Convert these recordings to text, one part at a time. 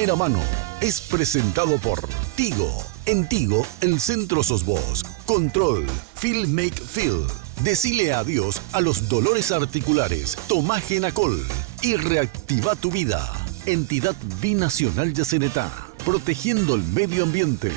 Primera Mano es presentado por Tigo. En Tigo, el centro sos vos. Control, Feel Make Feel. Decile adiós a los dolores articulares. Tomá Genacol y reactiva tu vida. Entidad Binacional Yacenetá, protegiendo el medio ambiente.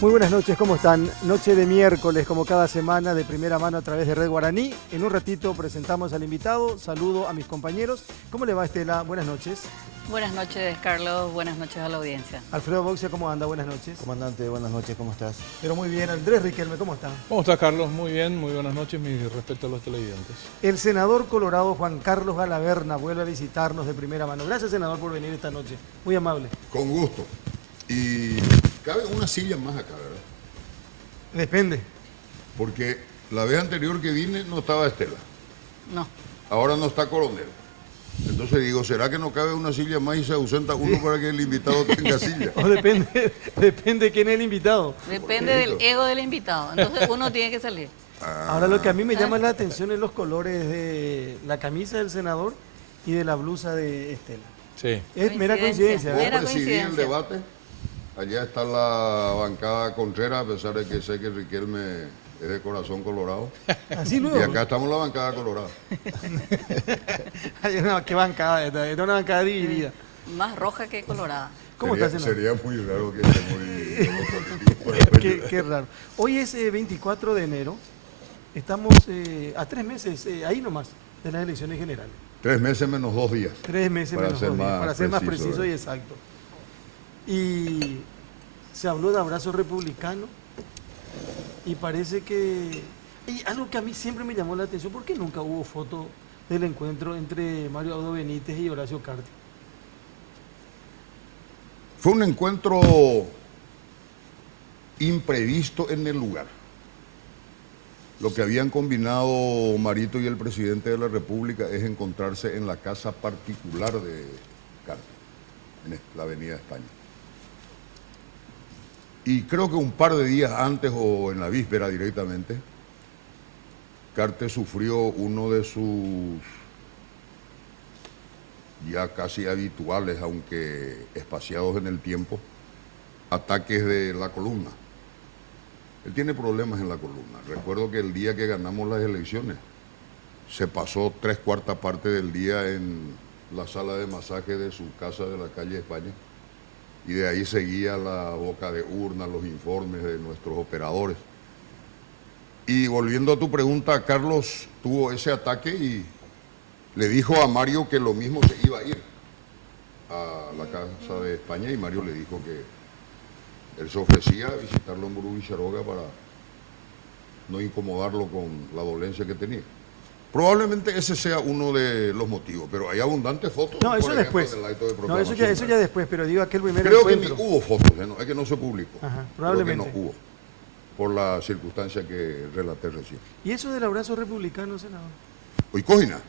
Muy buenas noches, ¿cómo están? Noche de miércoles, como cada semana, de Primera Mano a través de Red Guaraní. En un ratito presentamos al invitado, saludo a mis compañeros. ¿Cómo le va, Estela? Buenas noches. Buenas noches, Carlos. Buenas noches a la audiencia. Alfredo Boxia, ¿cómo anda? Buenas noches. Comandante, buenas noches, ¿cómo estás? Pero muy bien. Andrés Riquelme, ¿cómo está? ¿Cómo estás, Carlos? Muy bien, muy buenas noches, mi respeto a los televidentes. El senador colorado Juan Carlos Galaverna vuelve a visitarnos de Primera Mano. Gracias, senador, por venir esta noche. Muy amable. Con gusto. Y cabe una silla más acá, ¿verdad? Depende. Porque la vez anterior que vine no estaba Estela. No. Ahora no está Coronel. Entonces digo, ¿será que no cabe una silla más y se ausenta uno para que el invitado tenga silla? O depende quién es el invitado. Depende del ego del invitado. Entonces uno tiene que salir. Ahora lo que a mí me llama la atención es los colores de la camisa del senador y de la blusa de Estela. Sí. Es mera coincidencia, Vos ¿verdad? Mera presidí el coincidencia. debate. Allá está la bancada Contreras, a pesar de que sé que Riquelme es de corazón colorado. Así Y luego. acá estamos la bancada colorada. Ay, no, qué bancada, esta es una bancada dividida. Más roja que colorada. ¿Cómo sería, está, senador? sería muy raro que estemos Qué raro. Hoy es 24 de enero. Estamos a 3 meses, ahí nomás, de las elecciones generales. 3 meses menos 2 días. 3 meses Para menos ser 2 días, más para ser más preciso, preciso y ¿verdad? exacto. Y se habló de abrazo republicano y parece que... Y algo que a mí siempre me llamó la atención, ¿por qué nunca hubo foto del encuentro entre Mario Abdo Benítez y Horacio Cartes? Fue un encuentro imprevisto en el lugar. Lo que habían combinado Marito y el presidente de la República es encontrarse en la casa particular de Cartes, en la Avenida España. Y creo que un par de días antes o en la víspera directamente, Cartes sufrió uno de sus ya casi habituales, aunque espaciados en el tiempo, ataques de la columna. Él tiene problemas en la columna. Recuerdo que el día que ganamos las elecciones, se pasó 3/4 parte del día en la sala de masaje de su casa de la calle España, y de ahí seguía la boca de urna, los informes de nuestros operadores. Y volviendo a tu pregunta, Carlos tuvo ese ataque y le dijo a Mario que lo mismo se iba a ir a la casa de España, y Mario le dijo que él se ofrecía a visitarlo en Burú y Charoga para no incomodarlo con la dolencia que tenía. Probablemente ese sea uno de los motivos, pero hay abundantes fotos. No, eso por ejemplo, después. en el acto de No, eso ya proclamación. después, pero digo aquel primer Creo que encuentro. ni hubo fotos, es que no se publicó. Ajá, Creo que probablemente. no hubo, por la circunstancia que relaté recién. ¿Y eso del abrazo republicano, senador? Hoy Cojina.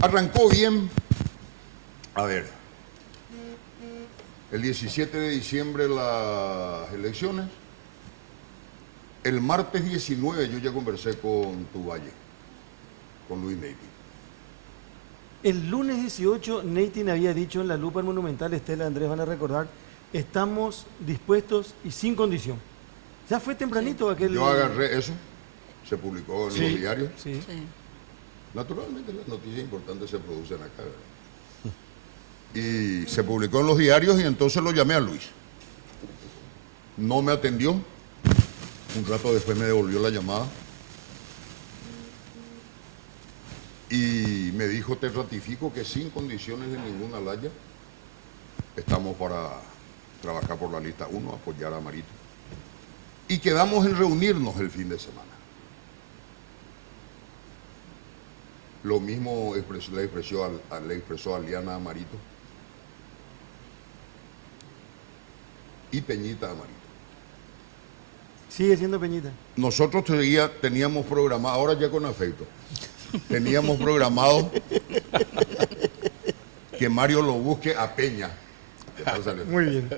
Arrancó bien, a ver, el 17 de diciembre las elecciones. El martes 19 yo ya conversé con Tuvalle, con Luis Neiti. El lunes 18, Neitin había dicho en la lupa monumental, Estela, Andrés, van a recordar, estamos dispuestos y sin condición. Ya fue tempranito aquel... Yo agarré eso, se publicó en Sí, los diarios. sí. Sí. Naturalmente las noticias importantes se producen acá, ¿verdad? Y se publicó en los diarios y entonces lo llamé a Luis. No me atendió. Un rato después me devolvió la llamada. Y me dijo, te ratifico que sin condiciones de ninguna laya estamos para trabajar por la lista 1, apoyar a Marito. Y quedamos en reunirnos el fin de semana. Lo mismo le expresó a Liana Amarito y Peñita Amarito. Sigue siendo Peñita. Nosotros teníamos programado, ahora ya con afecto, teníamos programado que Mario lo busque a Peña. ¿Qué pasa, Leo? Muy bien.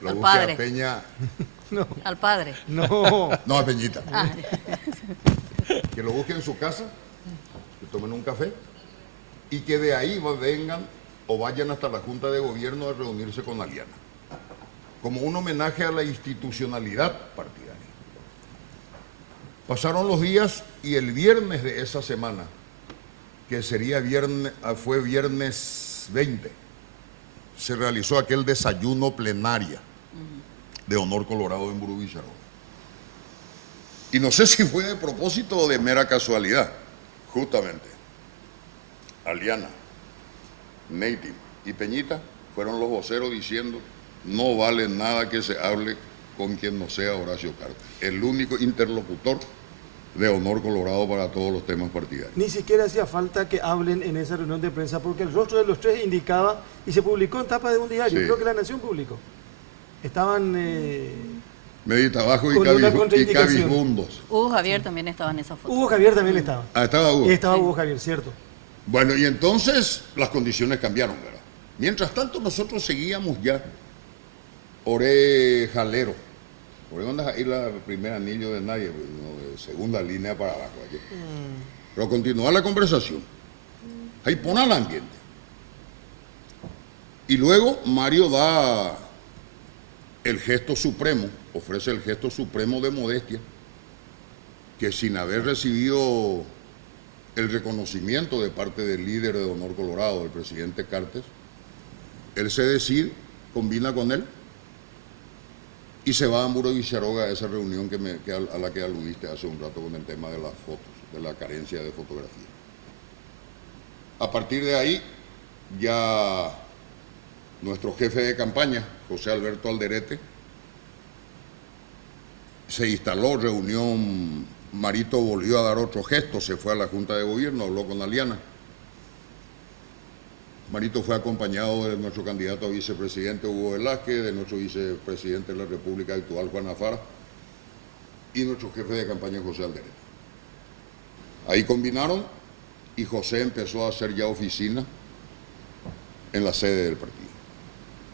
Lo Al busque padre. a Peña. Al padre. No. No, a Peñita. Ah, Que lo busque en su casa, que tomen un café y que de ahí vengan o vayan hasta la Junta de Gobierno a reunirse con Aliana, como un homenaje a la institucionalidad partidaria. Pasaron los días y el viernes de esa semana, que fue viernes 20, se realizó aquel desayuno plenaria de Honor Colorado en Burú Villarón. Y no sé si fue de propósito o de mera casualidad, justamente. Aliana, Neitin y Peñita fueron los voceros diciendo: no vale nada que se hable con quien no sea Horacio Cartes, el único interlocutor de Honor Colorado para todos los temas partidarios. Ni siquiera hacía falta que hablen en esa reunión de prensa porque el rostro de los tres indicaba y se publicó en tapa de un diario. Sí. Creo que La Nación publicó. Estaban Medita abajo con una contraindicación. cabizbundos. Hugo Javier también estaba en esa foto. Hugo Javier también estaba. Ah, estaba Hugo. Estaba Sí. Hugo Javier, cierto. Bueno, y entonces las condiciones cambiaron, ¿verdad? Mientras tanto nosotros seguíamos ya Orejalero. ¿Por dónde es ahí la primer anillo de nadie? Pues, no, de segunda línea para abajo. Allí. Pero continúa la conversación. Ahí pone al ambiente. Y luego Mario da el gesto supremo, ofrece el gesto supremo de modestia, que sin haber recibido el reconocimiento de parte del líder de Honor Colorado, el presidente Cartes, él se decide, combina con él y se va a Muro Villaroga a esa reunión a la que aludiste hace un rato con el tema de las fotos, de la carencia de fotografía. A partir de ahí, ya nuestro jefe de campaña, José Alberto Alderete, se instaló, reunión, Marito volvió a dar otro gesto, se fue a la Junta de Gobierno, habló con Aliana. Marito fue acompañado de nuestro candidato a vicepresidente Hugo Velázquez, de nuestro vicepresidente de la República actual, Juan Afara, y nuestro jefe de campaña, José Alderete. Ahí combinaron y José empezó a hacer ya oficina en la sede del partido.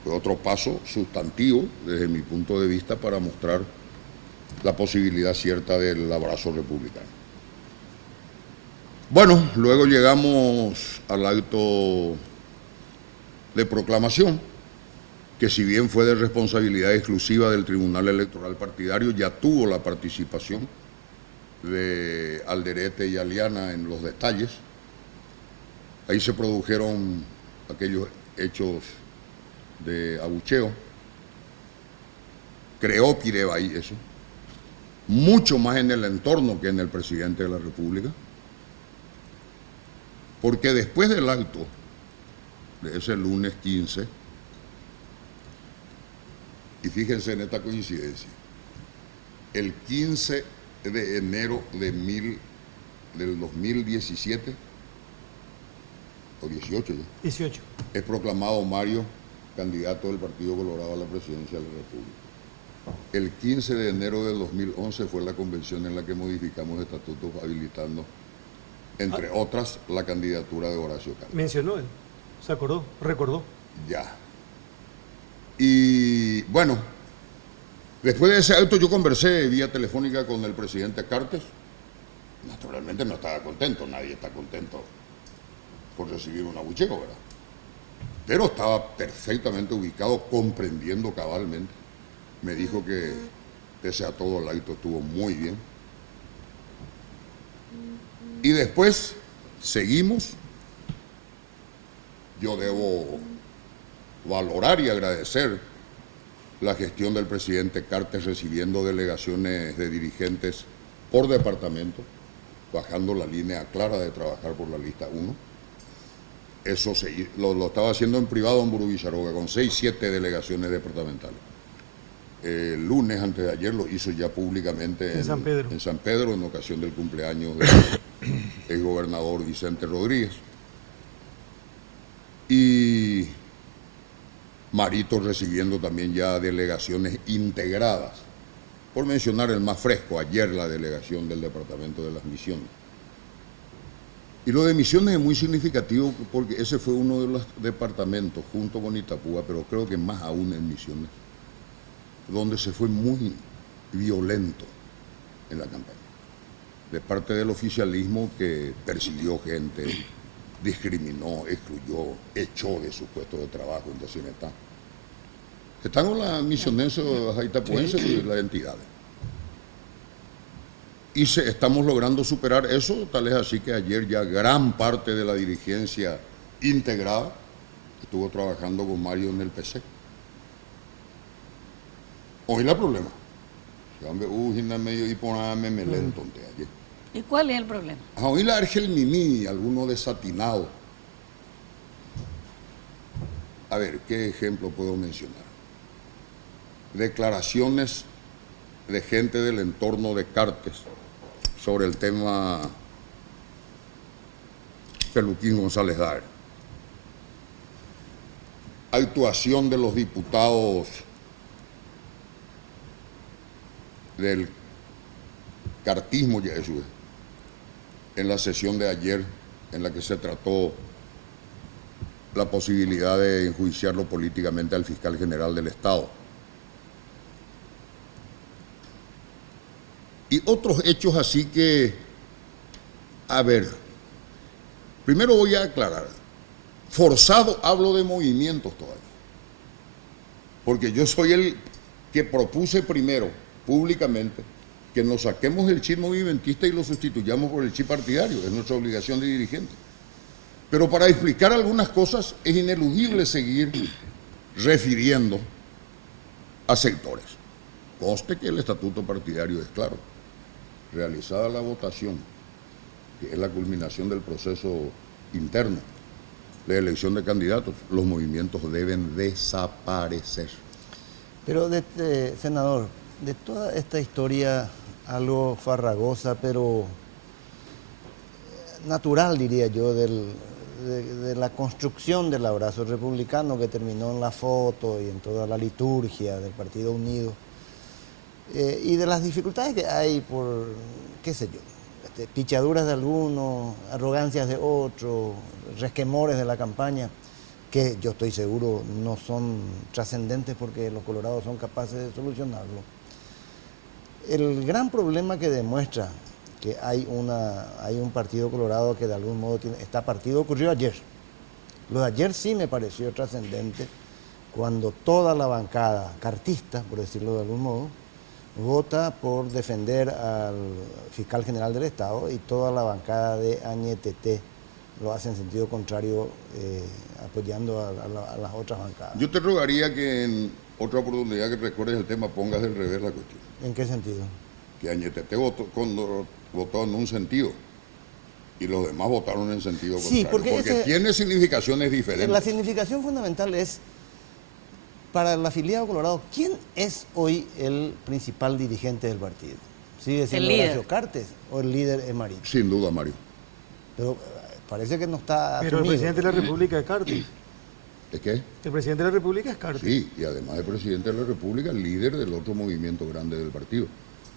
Fue otro paso sustantivo, desde mi punto de vista, para mostrar la posibilidad cierta del abrazo republicano. Bueno, luego llegamos al acto de proclamación, que si bien fue de responsabilidad exclusiva del Tribunal Electoral Partidario, ya tuvo la participación de Alderete y Aliana en los detalles. Ahí se produjeron aquellos hechos de abucheo. Creó Pireva ahí eso, mucho más en el entorno que en el presidente de la República, porque después del acto de ese lunes 15, y fíjense en esta coincidencia, el 15 de enero del 2017, o 18 ya, 18. es proclamado Mario candidato del Partido Colorado a la presidencia de la República. El 15 de enero del 2011 fue la convención en la que modificamos estatutos habilitando, entre otras, la candidatura de Horacio Cartes. Mencionó él. Se acordó, recordó. Ya. Y bueno, después de ese acto yo conversé vía telefónica con el presidente Cartes. Naturalmente no estaba contento, nadie está contento por recibir un abucheo, ¿verdad? Pero estaba perfectamente ubicado, comprendiendo cabalmente. Me dijo que, pese a todo, el acto estuvo muy bien. Y después seguimos. Yo debo valorar y agradecer la gestión del presidente Cartes recibiendo delegaciones de dirigentes por departamento, bajando la línea clara de trabajar por la lista 1. Eso lo estaba haciendo en privado en Burú Villaroga, con 6, 7 delegaciones departamentales. El lunes, antes de ayer, lo hizo ya públicamente En San Pedro. en San Pedro, en ocasión del cumpleaños del exgobernador Vicente Rodríguez. Y Marito recibiendo también ya delegaciones integradas. Por mencionar el más fresco, ayer la delegación del Departamento de las Misiones. Y lo de Misiones es muy significativo porque ese fue uno de los departamentos, junto con Itapúa, pero creo que más aún en Misiones, donde se fue muy violento en la campaña. De parte del oficialismo que persiguió gente, discriminó, excluyó, echó de su puesto de trabajo en Yacinetá. Están con las misioneses itapuenses y las entidades. Y estamos logrando superar eso, tal es así que ayer ya gran parte de la dirigencia integrada estuvo trabajando con Mario en el PC. Hoy la problema. Medio y poname lento ayer. ¿Y cuál es el problema? Hoy la Argel Mimi, alguno desatinado. A ver, ¿qué ejemplo puedo mencionar? Declaraciones de gente del entorno de Cartes sobre el tema Peluquín González Dar. Actuación de los diputados del cartismo Yesue en la sesión de ayer en la que se trató la posibilidad de enjuiciarlo políticamente al fiscal general del Estado. Y otros hechos así que, a ver, primero voy a aclarar, forzado hablo de movimientos todavía, porque yo soy el que propuse primero, públicamente, que nos saquemos el chip movimentista y lo sustituyamos por el chip partidario, es nuestra obligación de dirigente. Pero para explicar algunas cosas es ineludible seguir refiriendo a sectores. Conste que el estatuto partidario es claro. Realizada la votación, que es la culminación del proceso interno de elección de candidatos, los movimientos deben desaparecer. Pero, senador, de toda esta historia algo farragosa, pero natural, diría yo, de la construcción del abrazo republicano que terminó en la foto y en toda la liturgia del Partido Unido, y de las dificultades que hay por, qué sé yo, pichaduras de algunos, arrogancias de otros, resquemores de la campaña, que yo estoy seguro no son trascendentes porque los colorados son capaces de solucionarlo. El gran problema que demuestra que hay un partido colorado que de algún modo está partido ocurrió ayer. Lo de ayer sí me pareció trascendente cuando toda la bancada cartista, por decirlo de algún modo, vota por defender al fiscal general del Estado y toda la bancada de Añetete lo hace en sentido contrario, apoyando a las otras bancadas. Yo te rogaría que en otra oportunidad que recuerdes el tema pongas del revés la cuestión. ¿En qué sentido? Que Añetete votó en un sentido y los demás votaron en sentido Sí, contrario, porque tiene significaciones diferentes. La significación fundamental es, para el afiliado colorado, ¿quién es hoy el principal dirigente del partido? ¿Sigue siendo Horacio Cartes o el líder es Marín? Sin duda, Mario. Pero parece que no está Pero asumido. el presidente de la República es Cartes. ¿De qué? El presidente de la República es Cartes. Sí, y además de presidente de la República, el líder del otro movimiento grande del partido.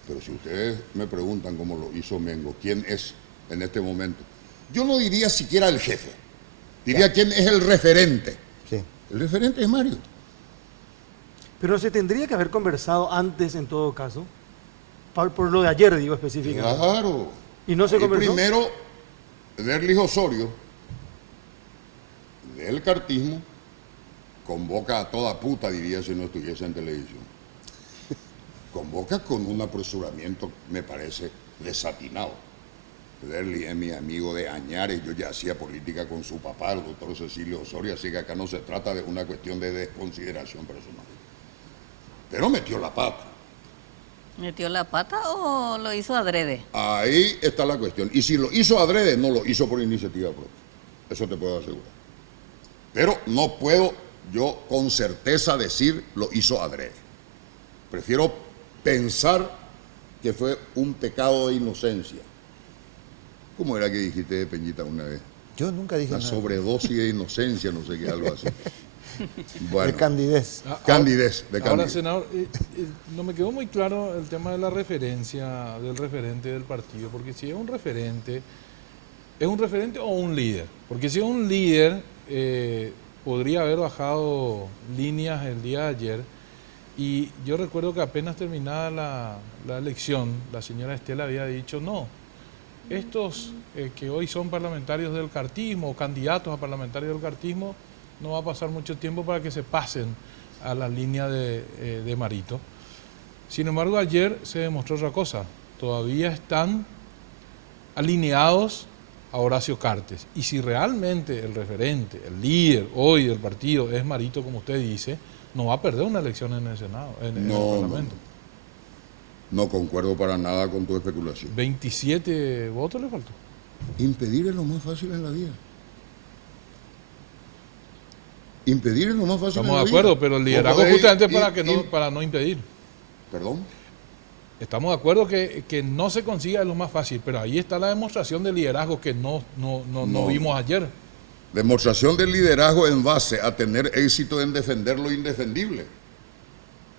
Pero si ustedes me preguntan cómo lo hizo Mengo, ¿quién es en este momento? Yo no diría siquiera el jefe, diría quién es el referente. Sí. El referente es Mario. Pero se tendría que haber conversado antes, en todo caso, por lo de ayer, digo específicamente. Claro. ¿Y no se conversó? Primero, Derlis Osorio, del cartismo, convoca a toda puta, diría si no estuviese en televisión. Convoca con un apresuramiento, me parece, desatinado. Derlis es mi amigo de Añares, yo ya hacía política con su papá, el doctor Cecilio Osorio, así que acá no se trata de una cuestión de desconsideración personal. Pero metió la pata. ¿Metió la pata o lo hizo adrede? Ahí está la cuestión. Y si lo hizo adrede, no lo hizo por iniciativa propia. Eso te puedo asegurar. Pero no puedo yo con certeza decir lo hizo adrede. Prefiero pensar que fue un pecado de inocencia. ¿Cómo era que dijiste de Peñita una vez? Yo nunca dije Una nada. sobredosis de inocencia, no sé qué, algo así. Bueno, De candidez. candidez, de Ahora, candidez. senador, no me quedó muy claro el tema de la referencia del referente del partido, porque si es un referente, ¿Es un referente o un líder? Porque si es un líder, podría haber bajado líneas el día de ayer. Y yo recuerdo que apenas terminada la elección, la señora Estela había dicho, no, estos que hoy son parlamentarios del cartismo, o candidatos a parlamentarios del cartismo, no va a pasar mucho tiempo para que se pasen a la línea de Marito. Sin embargo, ayer se demostró otra cosa. Todavía están alineados a Horacio Cartes. Y si realmente el referente, el líder hoy del partido es Marito, como usted dice, no va a perder una elección en el Senado, en el Parlamento. No concuerdo para nada con tu especulación. 27 votos le faltó. Impedir es lo más fácil en la vida. Impedir es lo más fácil en la vida. Estamos de acuerdo, pero el liderazgo justamente para no impedir. ¿Perdón? Estamos de acuerdo que no se consiga es lo más fácil, pero ahí está la demostración de liderazgo que no vimos ayer. Demostración de liderazgo en base a tener éxito en defender lo indefendible.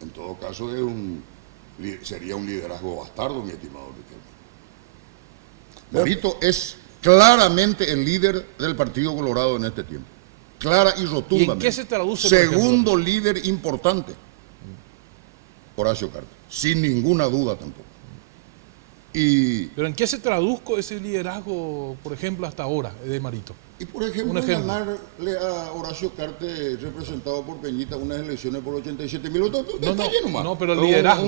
En todo caso, sería un liderazgo bastardo, mi estimado Riquelme. Marito es claramente el líder del Partido Colorado en este tiempo. Clara y rotundamente. ¿Y en qué se traduce? Segundo líder importante, Horacio Cartes, sin ninguna duda tampoco. ¿Pero en qué se traduzco ese liderazgo, por ejemplo, hasta ahora, de Marito? Y por ejemplo, ganarle a Horacio Cartes, representado por Peñita, unas elecciones por 87.000 votos. No, pero el liderazgo.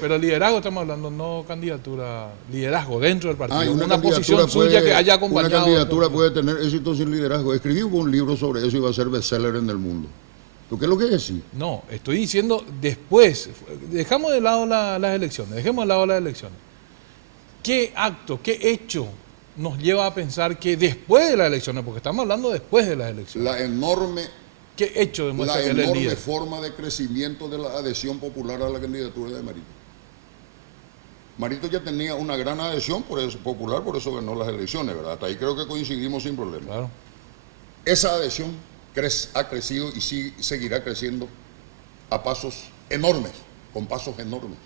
Pero el liderazgo estamos hablando, no candidatura. Liderazgo dentro del partido. Una posición suya que haya acompañado. Una candidatura puede tener éxito sin liderazgo. Escribí un libro sobre eso y va a ser bestseller en el mundo. ¿Tú qué es lo que decís? No, estoy diciendo después. Dejamos de lado las elecciones. Dejemos de lado las elecciones. ¿Qué acto, qué hecho nos lleva a pensar que después de las elecciones, porque estamos hablando después de las elecciones, ¿qué hecho demuestra que él es líder? La enorme forma de crecimiento de la adhesión popular a la candidatura de Marito. Marito ya tenía una gran adhesión popular, por eso ganó las elecciones, ¿verdad? Hasta ahí creo que coincidimos sin problema. Claro. Esa adhesión ha crecido y seguirá creciendo a pasos enormes, con pasos enormes.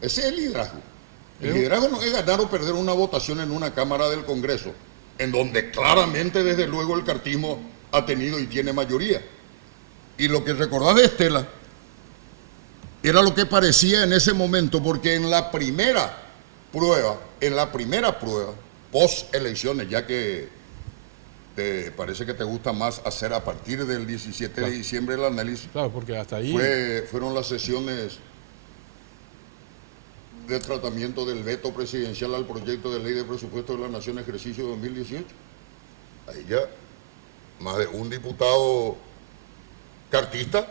Ese es el liderazgo. El liderazgo no es ganar o perder una votación en una Cámara del Congreso, en donde claramente, desde luego, el cartismo ha tenido y tiene mayoría. Y lo que recordás de Estela era lo que parecía en ese momento, porque en la primera prueba, post elecciones, ya que parece que te gusta más hacer a partir del 17 de diciembre el análisis. Claro, porque hasta ahí fueron las sesiones de tratamiento del veto presidencial al proyecto de ley de presupuesto de la Nación ejercicio 2018. Ahí ya más de un diputado cartista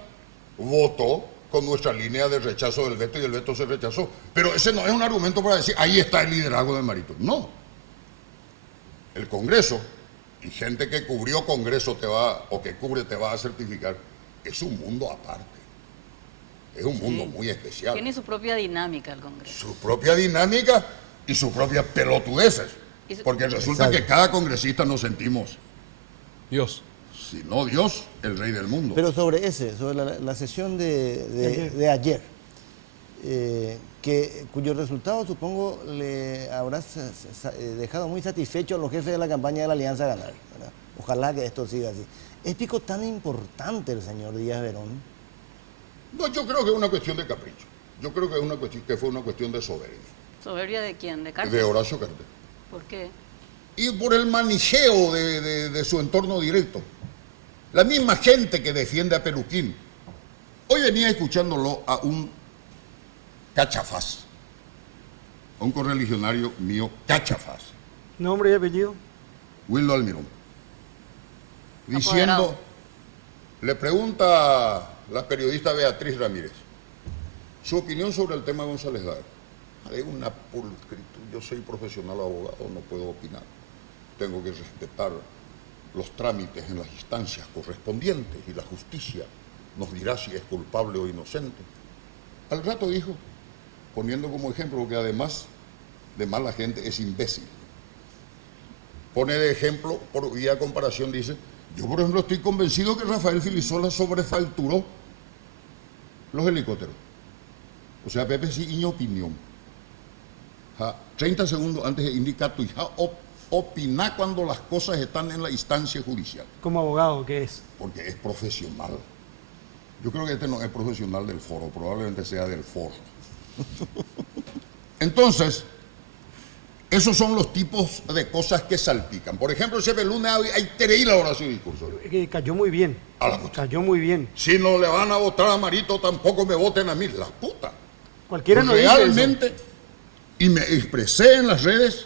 votó con nuestra línea de rechazo del veto y el veto se rechazó. Pero ese no es un argumento para decir, ahí está el liderazgo de Marito. No. El Congreso y gente que cubrió Congreso te va a certificar, es un mundo aparte. Es un mundo muy especial. Tiene su propia dinámica el Congreso. Su propia dinámica y sus propias pelotudeces. Porque resulta que cada congresista nos sentimos Dios. Si no Dios, el rey del mundo. Pero sobre la sesión de ayer, cuyo resultado supongo le habrá dejado muy satisfecho a los jefes de la campaña de la Alianza a Ganar, ¿verdad? Ojalá que esto siga así. ¿Es pico tan importante el señor Díaz Verón? No, yo creo que es una cuestión de capricho. Yo creo que fue una cuestión de soberbia. ¿Soberbia de quién? ¿De Cartes? De Horacio Cartes. ¿Por qué? Y por el manijeo de su entorno directo. La misma gente que defiende a Peluquín. Hoy venía escuchándolo a un cachafaz, a un correligionario mío, cachafaz. ¿Nombre y apellido? Wildo Almirón. Diciendo, le pregunta la periodista Beatriz Ramírez su opinión sobre el tema de González Dar. Es una pulcritud. Yo soy profesional abogado, no puedo opinar. Tengo que respetar los trámites en las instancias correspondientes y la justicia nos dirá si es culpable o inocente. Al rato dijo, poniendo como ejemplo, que además de mala gente es imbécil. Pone de ejemplo, por vía comparación, dice, yo por ejemplo estoy convencido que Rafael Filisola sobrefacturó los helicópteros. O sea, Pepe sí, mi opinión. 30 segundos antes de indicar tu hija, opina cuando las cosas están en la instancia judicial, Como abogado, ¿qué es? porque es profesional. Yo creo que este no es profesional del foro, probablemente sea del foro. Entonces, esos son los tipos de cosas que salpican. Por ejemplo, ese lunes hay terrible ahora su discurso. Que cayó muy bien. A la puta. Cayó muy bien. Si no le van a votar a Marito, tampoco me voten a mí. La puta. Cualquiera no dice eso. Realmente, y me expresé en las redes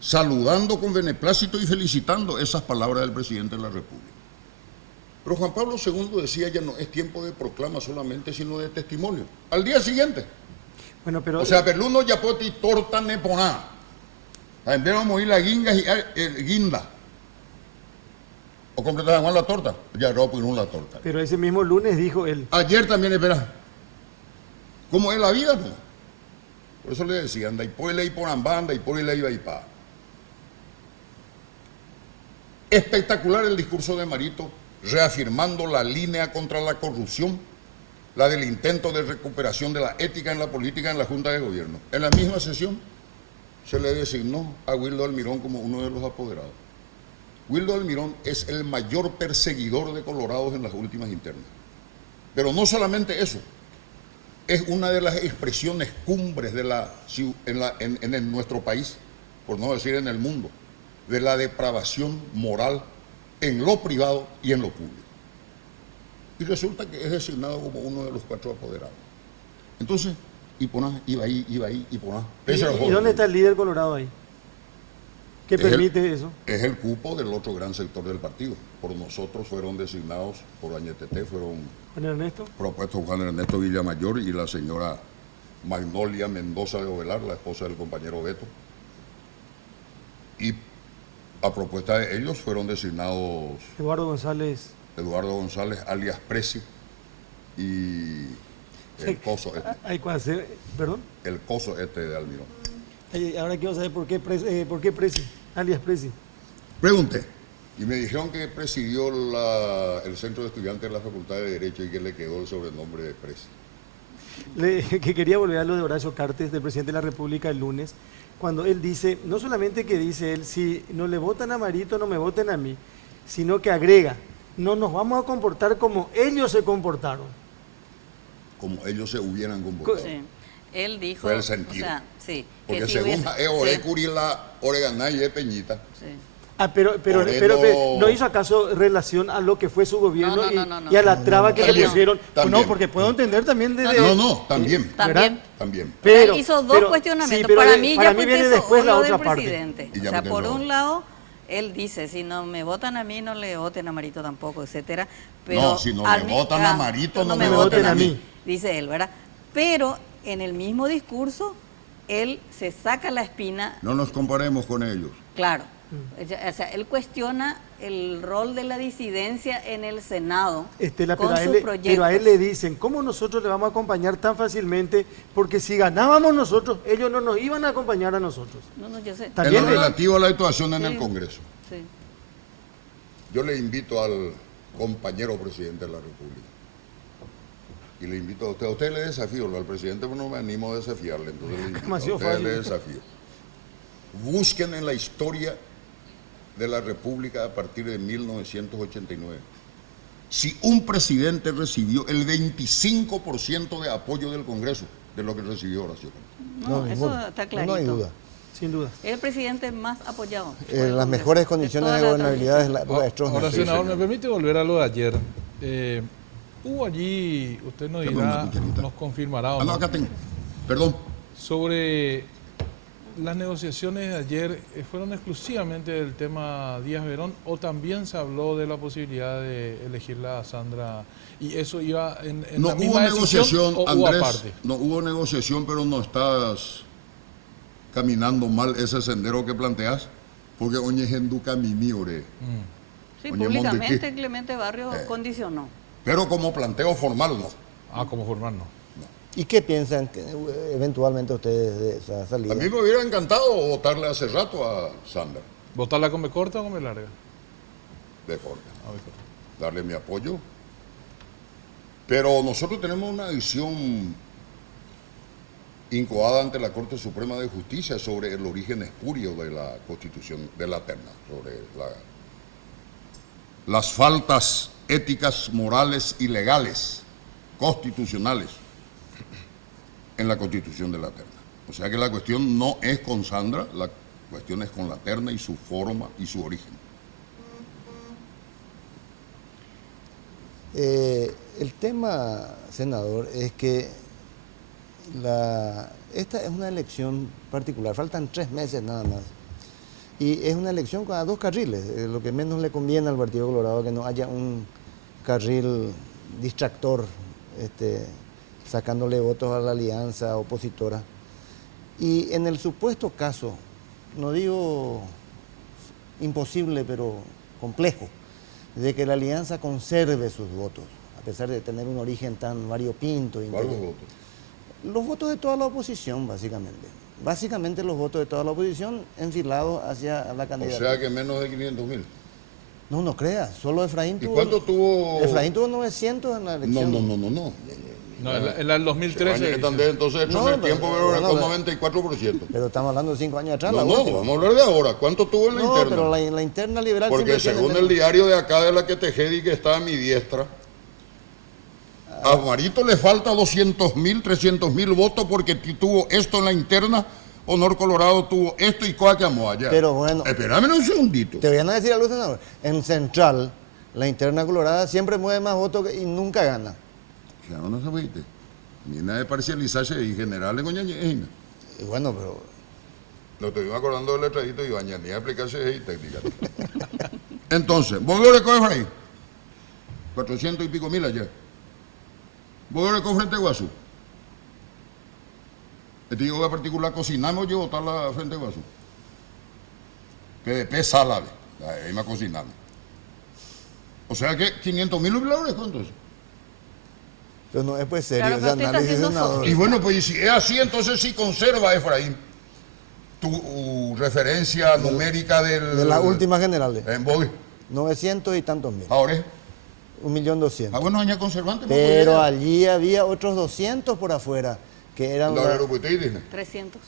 saludando con beneplácito y felicitando esas palabras del presidente de la República. Pero Juan Pablo II decía, ya no es tiempo de proclama solamente, sino de testimonio. Al día siguiente. Bueno, pero... O sea, Berluno ya poti torta neponá. También vamos a ir la guinga y guinda. O completar más la torta. Ya no, pues no la torta. Pero ese mismo lunes dijo él. Ayer también, espera. ¿Cómo es la vida, no? Por eso le decía, anda y poile y por ambanda y poile y vaipá. Espectacular el discurso de Marito, reafirmando la línea contra la corrupción, la del intento de recuperación de la ética en la política en la Junta de Gobierno. En la misma sesión se le designó a Wildo Almirón como uno de los apoderados. Wildo Almirón es el mayor perseguidor de colorados en las últimas internas. Pero no solamente eso, es una de las expresiones cumbres de en nuestro país, por no decir en el mundo, de la depravación moral en lo privado y en lo público. Y resulta que es designado como uno de los 4 apoderados. Entonces, Iponá, iba ahí, Iponá. ¿Y dónde está el líder colorado ahí? ¿Qué permite eso? Es el cupo del otro gran sector del partido. Por nosotros fueron designados, por Añetete fueron ¿Juan Ernesto? propuestos Juan Ernesto Villamayor y la señora Magnolia Mendoza de Ovelar, la esposa del compañero Beto. Y a propuesta de ellos fueron designados Eduardo González, alias Presi, y el coso este. ¿Perdón? El coso este de Almirón. Ahora quiero saber por qué Presi, alias Presi. Pregunté, y me dijeron que presidió el centro de estudiantes de la Facultad de Derecho y que le quedó el sobrenombre de Presi. Que quería volver a lo de Horacio Cartes, del presidente de la República el lunes, cuando él dice, no solamente que dice él, si no le votan a Marito, no me voten a mí, sino que agrega, no nos vamos a comportar como ellos se comportaron. Como ellos se hubieran comportado. Sí. Él dijo, Fue el sentido. o sea, sí, Porque que si según hubiese- sí, Curila, Oreganá y Peñita, sí. Pero ¿no hizo acaso relación a lo que fue su gobierno No. y a la traba que le También, pusieron? también. No, porque puedo entender también también. También. También. Pero, Él hizo dos pero- cuestionamientos. sí, pero para mí ya viene fue después la lo otra del parte. presidente. Y ya O sea, me por tengo- un lado, él dice, si no me votan a mí, no le voten a Marito tampoco, etcétera. Pero No, si no le votan a Marito, no me voten a mí. Dice él, ¿verdad? Pero en el mismo discurso, él se saca la espina, No nos comparemos con ellos. claro. O sea, él cuestiona el rol de la disidencia en el Senado Estela, con sus pero a proyectos. él le dicen, ¿cómo nosotros le vamos a acompañar tan fácilmente? Porque si ganábamos nosotros, ellos no nos iban a acompañar a nosotros. No, yo sé. También En lo le- relativo a la situación en Sí. el Congreso, Sí. yo le invito al compañero presidente de la República. Y le invito a usted le desafío, al presidente no me animo a desafiarle, entonces le invito a Demasiado usted fácil. le desafío. Busquen en la historia de la República a partir de 1989. Si un presidente recibió el 25% de apoyo del Congreso de lo que recibió Horacio Cartes. No, eso ninguno. está clarito. No hay duda. Sin duda. Es el presidente más apoyado. por el Las Congreso, mejores condiciones de toda la gobernabilidad es transición. la nuestros. Ahora, Sí, senador, señor. me permite volver a lo de ayer. Hubo allí, usted nos Perdón, dirá, una cucharita. nos confirmará o Ah, no, no, acá tengo. Perdón. sobre las negociaciones de ayer, ¿fueron exclusivamente del tema Díaz Verón o también se habló de la posibilidad de elegirla a Sandra? ¿Y eso iba en No la hubo misma decisión negociación, o hubo Andrés. aparte? No hubo negociación, pero no estás caminando mal ese sendero que planteas, porque oye Gendu camini ore. Sí, Oye, públicamente Montequí. Clemente Barrio condicionó. Pero como planteo formal no. Ah, como formar no. ¿Y qué piensan que, eventualmente ustedes de esa A salida? mí me hubiera encantado votarle hace rato a Sandra ¿Votarla come corta o come larga? de Jorge, A ver, corta. darle mi apoyo. Pero nosotros tenemos una visión incoada ante la Corte Suprema de Justicia sobre el origen espurio de la Constitución de la terna, sobre las faltas éticas, morales y legales, constitucionales, en la Constitución de la terna. O sea que la cuestión no es con Sandra, la cuestión es con la terna y su forma y su origen. El tema, senador, es que esta es una elección particular, faltan 3 meses nada más. Y es una elección a 2 carriles. Lo que menos le conviene al Partido Colorado es que no haya un carril distractor, sacándole votos a la alianza opositora. Y en el supuesto caso, no digo imposible, pero complejo, de que la alianza conserve sus votos, a pesar de tener un origen tan variopinto. ¿Cuáles votos? Los votos de toda la oposición, básicamente. Básicamente los votos de toda la oposición enfilados hacia la candidatura. O sea que menos de 500.000. No creas, solo Efraín ¿Y tuvo... cuánto tuvo? Efraín tuvo 900 en la elección. No. No, en el 2013. Entonces, en el tiempo con 94%. Pero estamos hablando de 5 años atrás. No, la última. vamos a hablar de ahora. ¿Cuánto tuvo en la interna? Pero la interna liberal Porque siempre según tiene el diario de acá de la que Tejedi, que está a mi diestra, a Marito le falta 200.000, 300.000 votos porque tuvo esto en la interna. Honor Colorado tuvo esto y Coaquimbo allá. Pero bueno. Espérame un segundito. Te voy a decir algo, senador. En Central, la interna colorada siempre mueve más votos y nunca gana. Ya no se viste. Ni nada de parcializarse y general en Oñañejina. Y bueno, pero... Lo estoy acordando del letradito y Baña, ni a explicarse y técnica. Entonces, ¿vos lo recoges ahí? 400 y pico mil allá. ¿Vos lo recoges frente a Guazú? Te digo que particular cocinamos yo votar la frente a Guazú. PDP Salave, ahí me cocinamos. O sea que 500.000 jubiladores, ¿cuánto es? Pero no es pues serio Claro, ese pero usted está análisis, haciendo senador. Y bueno, pues si es así, entonces sí conserva, Efraín, tu referencia numérica De las últimas generales. En Bogue. 900 y tantos mil. Ahora es. 1.200.000. Ah, bueno, año conservante. Pero allí había otros 200 por afuera, que eran... La aeropuerto 300.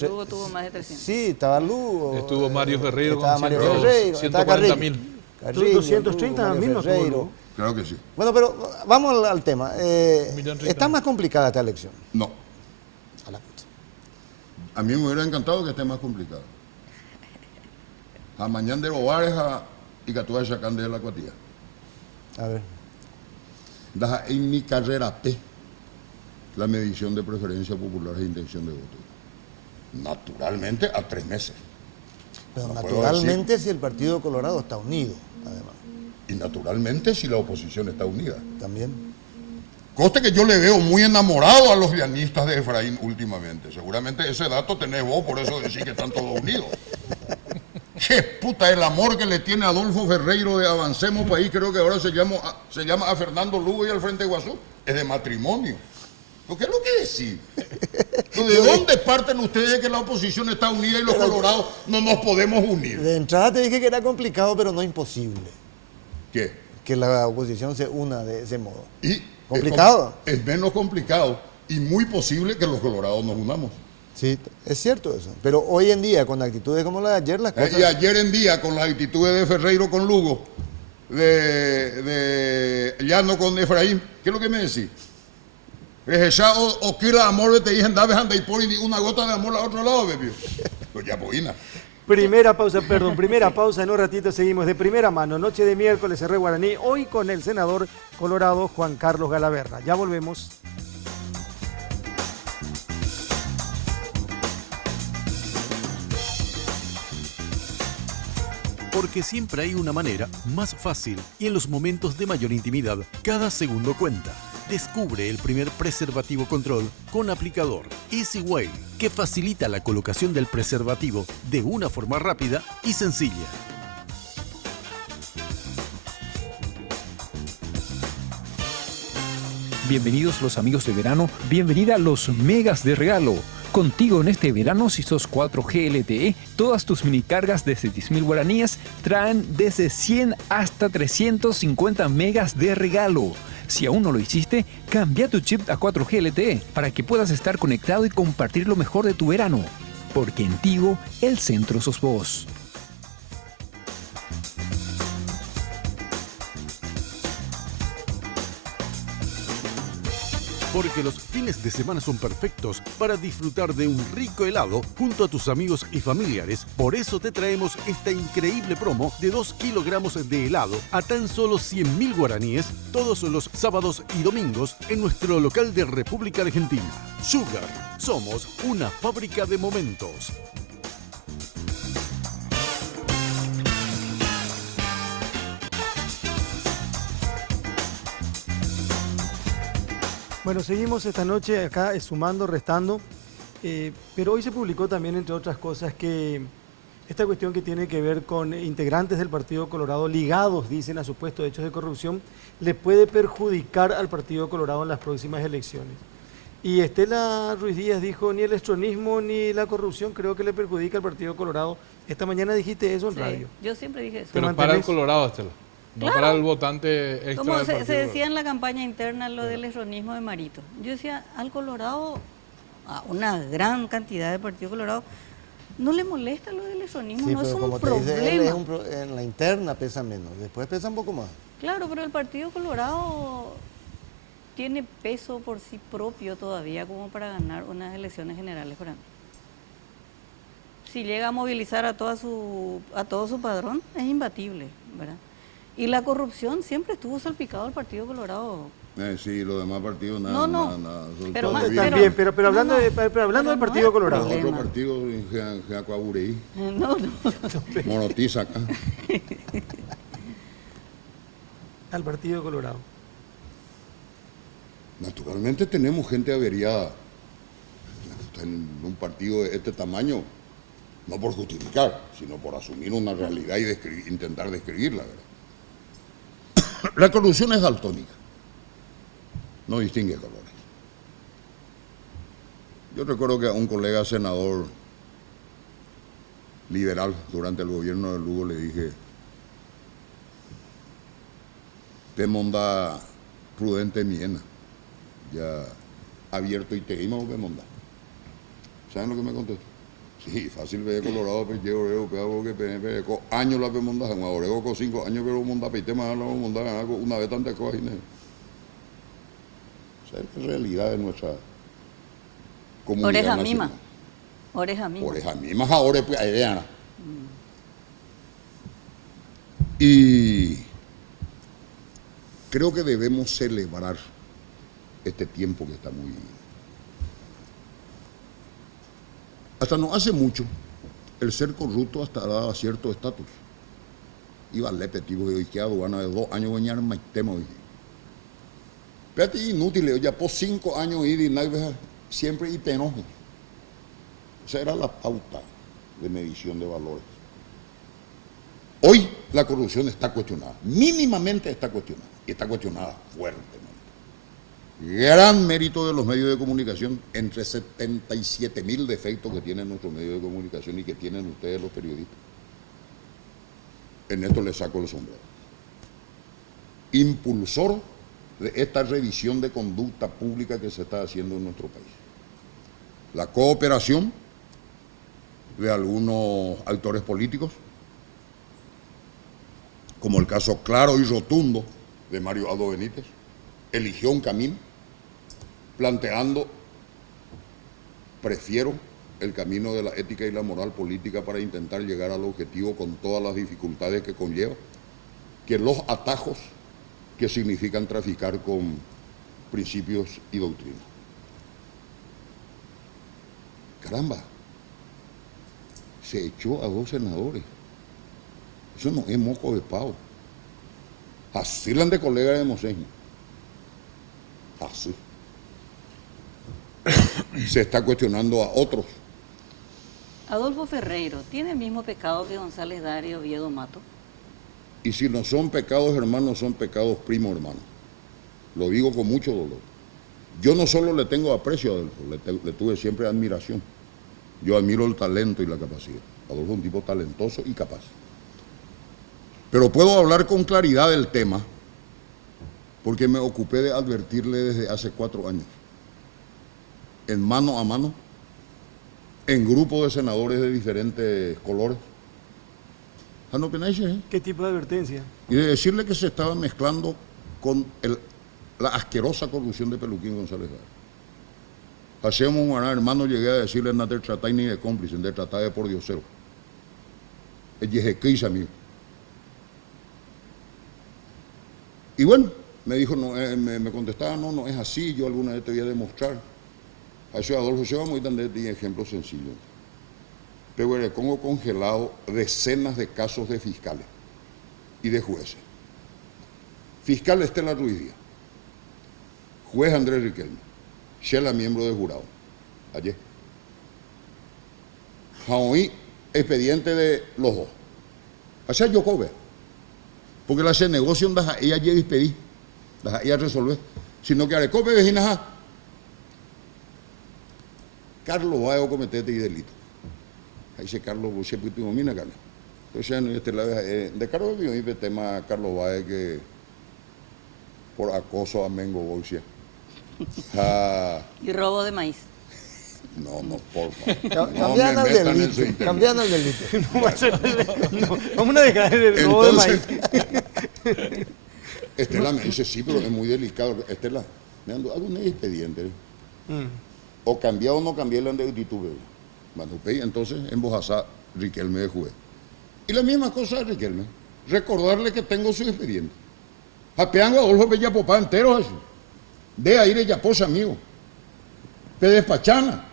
Luego tuvo más de 300. Sí, estaba Lugo. Estuvo Mario Ferreiro estaba con Mario 100, Ferreiro, estaba 140.000. Carrillo, 230 Mario mil no tuvo Ferreiro. Lugo. Claro que sí. Bueno, pero vamos al tema. 1.030.000. Está más complicada esta elección. No. A la puta. A mí me hubiera encantado que esté más complicado. A mañana de Ovares y que tú vayas sacando de la cuatilla. A ver. Deja en mi carrera P la medición de preferencia popular e intención de voto. Naturalmente a 3 meses. Pero No puedo naturalmente si el Partido Colorado está unido, además. Y naturalmente si la oposición está unida. También. Conste que yo le veo muy enamorado a los llanistas de Efraín últimamente. Seguramente ese dato tenés vos, por eso decís que están todos unidos. Qué puta el amor que le tiene Adolfo Ferreiro de Avancemos País, creo que ahora se llama a Fernando Lugo y al Frente Guazú. Es de matrimonio. ¿Qué es lo que decís? ¿De dónde parten ustedes que la oposición está unida y los colorados no nos podemos unir? De entrada te dije que era complicado, pero no imposible. ¿Qué? Que la oposición se una de ese modo. Y ¿Complicado? Es menos complicado y muy posible que los colorados nos unamos. Sí, es cierto eso. Pero hoy en día, con actitudes como la de ayer, las cosas... Y ayer en día, con las actitudes de Ferreiro con Lugo, de Llano con Efraín, ¿qué es lo que me decís? O que el amor te dicen, dame anda y por una gota de amor al otro lado, bebé. Pues ya, boina. Primera pausa, en un ratito seguimos de primera mano, noche de miércoles, Cerré Guaraní, hoy con el senador colorado Juan Carlos Galaverna. Ya volvemos. Porque siempre hay una manera más fácil y en los momentos de mayor intimidad, cada segundo cuenta. Descubre el primer preservativo control con aplicador Easy Way, que facilita la colocación del preservativo de una forma rápida y sencilla. Bienvenidos los amigos de verano, bienvenida a los megas de regalo. Contigo en este verano, si sos 4G LTE, todas tus mini cargas desde 10.000 guaraníes traen desde 100 hasta 350 megas de regalo. Si aún no lo hiciste, cambia tu chip a 4G LTE para que puedas estar conectado y compartir lo mejor de tu verano. Porque en Tigo, el centro sos vos. Porque los fines de semana son perfectos para disfrutar de un rico helado junto a tus amigos y familiares. Por eso te traemos esta increíble promo de 2 kilogramos de helado a tan solo 100.000 guaraníes todos los sábados y domingos en nuestro local de República Argentina. Sugar, somos una fábrica de momentos. Bueno, seguimos esta noche acá sumando, restando, pero hoy se publicó también, entre otras cosas, que esta cuestión que tiene que ver con integrantes del Partido Colorado ligados, dicen, a supuestos hechos de corrupción, le puede perjudicar al Partido Colorado en las próximas elecciones. Y Estela Ruiz Díaz dijo, ni el estronismo ni la corrupción creo que le perjudica al Partido Colorado. Esta mañana dijiste eso en radio. Yo siempre dije eso. Pero para el Colorado, Estela. No Claro. para el votante extra Como del se partido. decía en la campaña interna lo del erronismo de Marito. Yo decía, al Colorado, a una gran cantidad de Partido Colorado, no le molesta lo del erronismo, Sí, no es pero un como te dice él, problema. en la interna pesa menos, después pesa un poco más. Claro, pero el Partido Colorado tiene peso por sí propio todavía como para ganar unas elecciones generales para mí. Si llega a movilizar a todo su padrón, es imbatible, ¿verdad? Y la corrupción siempre estuvo salpicado al Partido Colorado. Sí, los demás partidos nada. No. nada, Pero todo más- bien. También, pero hablando, no, pero hablando del no Partido es Colorado. Los problema. otros partidos, Jacuabureí, No. Monotiza acá. Al Partido Colorado. Naturalmente tenemos gente averiada en un partido de este tamaño, no por justificar, sino por asumir una realidad y intentar describirla, ¿verdad? La corrupción es daltónica, no distingue colores. Yo recuerdo que a un colega senador liberal durante el gobierno de Lugo le dije, te monda prudente miena, ya abierto y te dimos que monda. ¿Saben lo que me contestó? Sí, fácil ver Colorado, pero yo orego, porque PNP, años la pemonda, un orego con 5 años, pero monda, y tema la monda, una vez tantas cosas. Esa es la realidad de nuestra comunidad Oreja nacional. mima. Oreja mima. Oreja misma, ahora pues vean. Y creo que debemos celebrar este tiempo que estamos viviendo. Hasta no hace mucho, el ser corrupto hasta daba cierto estatus. Iba al lepetivo y que aduana de 2 años venían más tema hoy. Pero es inútil, ya por 5 años y siempre y te enojo. Esa era la pauta de medición de valores. Hoy la corrupción está cuestionada, mínimamente está cuestionada, y está cuestionada fuertemente. Gran mérito de los medios de comunicación, entre 77.000 defectos que tienen nuestros medios de comunicación y que tienen ustedes los periodistas. En esto les saco el sombrero. Impulsor de esta revisión de conducta pública que se está haciendo en nuestro país. La cooperación de algunos actores políticos, como el caso claro y rotundo de Mario Aldo Benítez, eligió un camino planteando, prefiero el camino de la ética y la moral política para intentar llegar al objetivo con todas las dificultades que conlleva, que los atajos que significan traficar con principios y doctrinas. Caramba, se echó a 2 senadores. Eso no es moco de pavo. Así la de colega de Moseño. Así. Se está cuestionando a otros. Adolfo Ferreiro, ¿tiene el mismo pecado que González Dario Oviedo Mato? Y si no son pecados hermanos, son pecados primo hermanos. Lo digo con mucho dolor. Yo no solo le tengo aprecio a Adolfo, le tuve siempre admiración. Yo admiro el talento y la capacidad. Adolfo es un tipo talentoso y capaz. Pero puedo hablar con claridad del tema porque me ocupé de advertirle desde hace 4 años, en mano a mano, en grupo de senadores de diferentes colores. ¿No pensáis, eh? ¿Qué tipo de advertencia? Y de decirle que se estaba mezclando con la asquerosa corrupción de Peluquín González Vara. Hacemos un gran hermano, llegué a decirle no te tratáis ni de cómplice, de tratar de por diosero. El yejequís amigo. Y bueno, me dijo, no, me contestaba, no es así, yo alguna vez te voy a demostrar. A eso Adolfo se va muy tan de ejemplo sencillo. Pero le pongo congelado decenas de casos de fiscales y de jueces. Fiscal Estela Ruiz Díaz, juez Andrés Riquelme, Shela miembro del jurado, ayer. Hoy expediente de los dos. O sea, yo cobre. Porque la hace negocio ella llega y pedí, ella resolver. Sino que haré cobre vecinas. Carlos va a cometer este delito. Ahí dice Carlos Buche Putimo Mina Carlos. Entonces, de Carlos vio el tema Carlos Baez que por acoso a Mengo Boxia. Y robo de maíz. No, por favor. Cambiando al delito. Cambiando al delito. Vamos a dejar el robo de maíz. Estela me dice, sí, pero es muy delicado. Estela, me ando, hago un expediente. O cambié o no cambié la actitud. Entonces, en Bojasá, Riquelme de juez. Y la misma cosa de Riquelme. Recordarle que tengo su expediente. Japeango Adolfo Bellapopá entero así. De ahí de Yaposa, amigo. Pe despachana.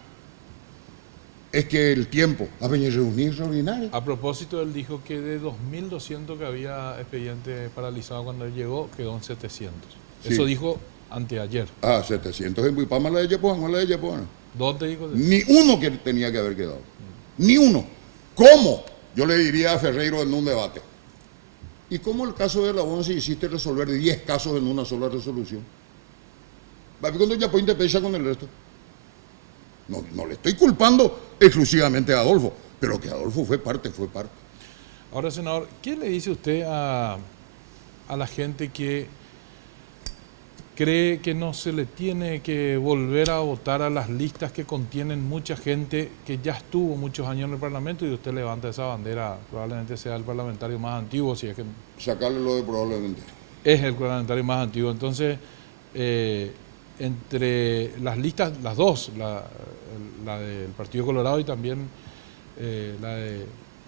Es que el tiempo ha venido a reunir extraordinario. A propósito, él dijo que de 2.200 que había expediente paralizado cuando él llegó, quedó en 700. Sí. Eso dijo anteayer. 700 en Buipama, la de Yapoa, no la de Yapoa. ¿Dónde dijo eso? Ni uno que tenía que haber quedado. Ni uno. ¿Cómo? Yo le diría a Ferreiro en un debate. ¿Y cómo el caso de la ONCE hiciste resolver 10 casos en una sola resolución? ¿Cuándo Yapoa interpesa con el resto? No le estoy culpando exclusivamente a Adolfo, pero que Adolfo fue parte. Ahora, senador, ¿qué le dice usted a la gente que cree que no se le tiene que volver a votar a las listas que contienen mucha gente que ya estuvo muchos años en el Parlamento y usted levanta esa bandera? Probablemente sea el parlamentario más antiguo, si es que... Sacarle lo de probablemente. Es el parlamentario más antiguo. Entonces, entre las listas, las dos, la del Partido Colorado y también la del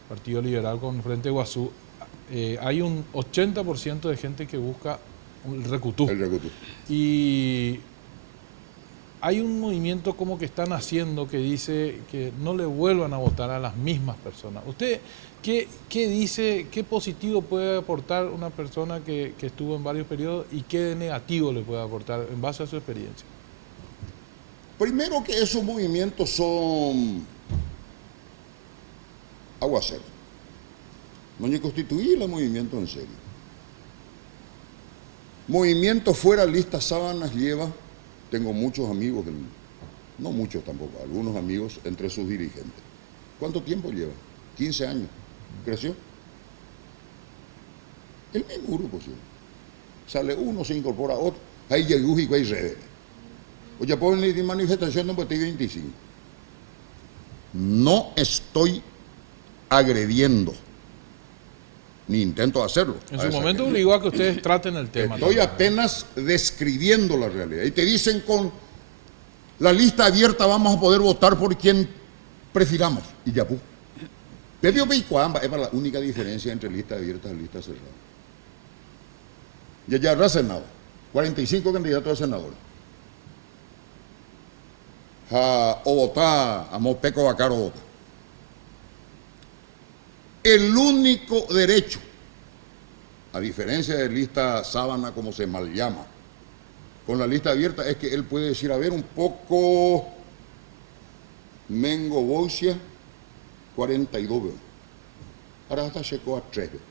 Partido Liberal con Frente Guazú, hay un 80% de gente que busca el recutú. El recutú. Y hay un movimiento como que están haciendo que dice que no le vuelvan a votar a las mismas personas. ¿Usted qué dice, qué positivo puede aportar una persona que estuvo en varios periodos y qué de negativo le puede aportar en base a su experiencia? Primero que esos movimientos son aguaceros. No hay constituir el movimiento en serio. Movimiento fuera lista sábanas lleva, tengo muchos amigos, no muchos tampoco, algunos amigos entre sus dirigentes. ¿Cuánto tiempo lleva? 15 años. ¿Creció? El mismo grupo, sí. Sale uno, se incorpora otro. Ahí llegó y hay redes. O ya pueden ir en manifestación no porque 25. No estoy agrediendo, ni intento hacerlo. En su momento obligó a que ustedes traten el tema. Estoy apenas describiendo la realidad. Y te dicen con la lista abierta vamos a poder votar por quien prefiramos. Y ya pues. Pero es para la única diferencia entre lista abierta y lista cerrada. Y ya habrá Senado. 45 candidatos a senadores. O votar a Mopeco Bacaro vota. El único derecho, a diferencia de lista sábana como se mal llama, con la lista abierta es que él puede decir, a ver, un poco Mengo Boxia, 42 veces. Ahora hasta llegó a 3 veces.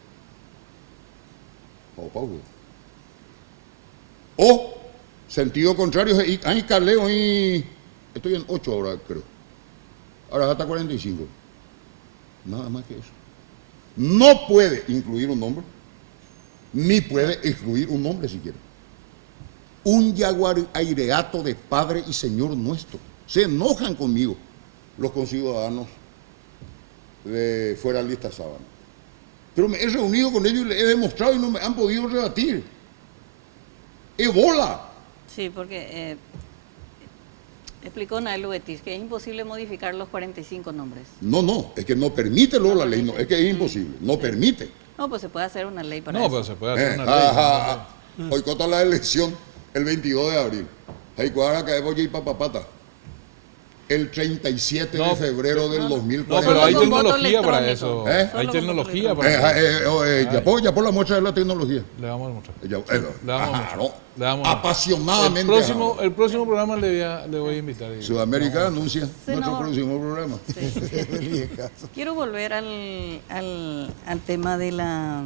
O, sentido contrario, hay Carleo y estoy en 8 ahora, creo. Ahora hasta 45. Nada más que eso. No puede incluir un nombre, ni puede excluir un nombre siquiera. un aireato de Padre y Señor nuestro. Se enojan conmigo los conciudadanos de Fuera Lista Sábana. Pero me he reunido con ellos y les he demostrado y no me han podido rebatir. ¡Ebola! Sí, porque explicó Naelo Betis que es imposible modificar los 45 nombres. No, es que no permite luego la ley, no, es que es imposible, no permite. No, pues se puede hacer una ley para No, eso. pero se puede hacer una ley. Hoy cota la elección el 22 de abril. Ahí cuadra que voy a ir para Papata. El 37 de febrero del No, 2040. pero hay Solo con voto tecnología para electrónico. eso. ¿Eh? Hay Solo tecnología con para eso. Ya por la muestra de la tecnología. Le vamos a mostrar. Le Le vamos a Claro, mostrar. Le vamos a mostrar. apasionadamente. El próximo programa le voy a invitar. Sudamérica anuncia nuestro no. próximo programa. Quiero volver al tema de la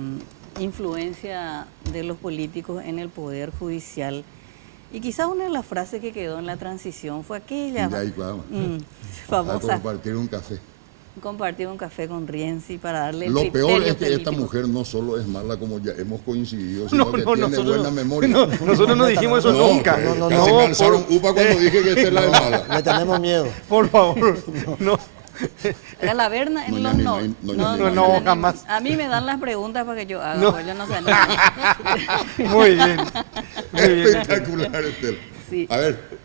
influencia de los políticos en el Poder Judicial. Y quizás una de las frases que quedó en la transición fue aquella Y ahí vamos. A famosa, compartir un café. compartir un café con Rienzi para darle el Lo peor criterio es que esta político. mujer no solo es mala como ya hemos coincidido, sino que tiene nosotros buena memoria. Nosotros no dijimos eso nunca. Casi me alzaron upa cuando dije que esta es la de mala. Le tenemos miedo. Por favor, no. Galaverna en los No, no. no, jamás. A mí me dan las preguntas para que yo haga, No. pues yo no sé nada. Muy bien. Muy bien. Espectacular, Estela. Sí. A ver,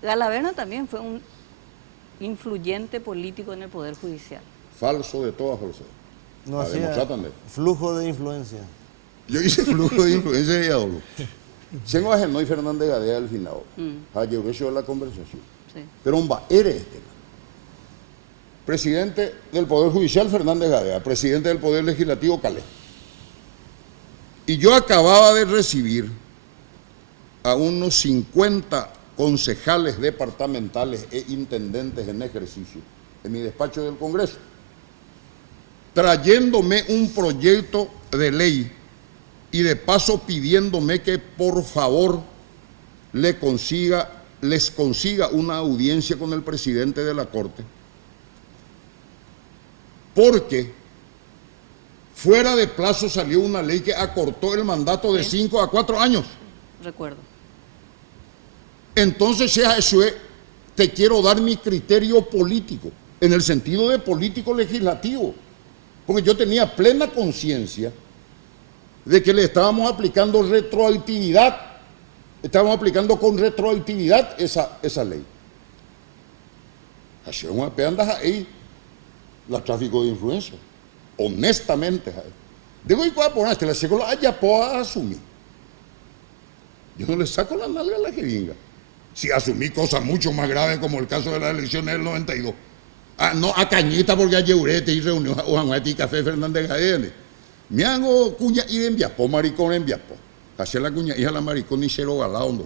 Galaverna también fue un influyente político en el Poder Judicial. falso de toda falsedad. No A hacía demostrar también. flujo de influencia. Yo hice flujo de influencia de Adolfo. Tengo a Genoy Fernández Gadea al final. A de la conversación. Sí. Pero un eres Estela. Presidente del Poder Judicial, Fernández Gadea. Presidente del Poder Legislativo, Calé. Y yo acababa de recibir a unos 50 concejales departamentales e intendentes en ejercicio en mi despacho del Congreso, trayéndome un proyecto de ley y de paso pidiéndome que por favor les consiga una audiencia con el presidente de la Corte, porque fuera de plazo salió una ley que acortó el mandato de 5 a 4 años. Recuerdo. Entonces, te quiero dar mi criterio político, en el sentido de político legislativo, porque yo tenía plena conciencia de que le estábamos aplicando retroactividad, estábamos aplicando con retroactividad esa ley. Así es una peanda ahí, la tráfico de influencia, honestamente. Digo, ¿y cuál poner? Te la seco la haya puedo asumir. Yo no le saco la nalga a la que venga. Si asumí cosas mucho más graves como el caso de las elecciones del 92. No a Cañita porque a Yeurete y reunió a Juan y Café Fernández Gadene. Me hago cuña y de enviapo, maricón enviapo. Hacia la cuña y a la maricón y cero galado.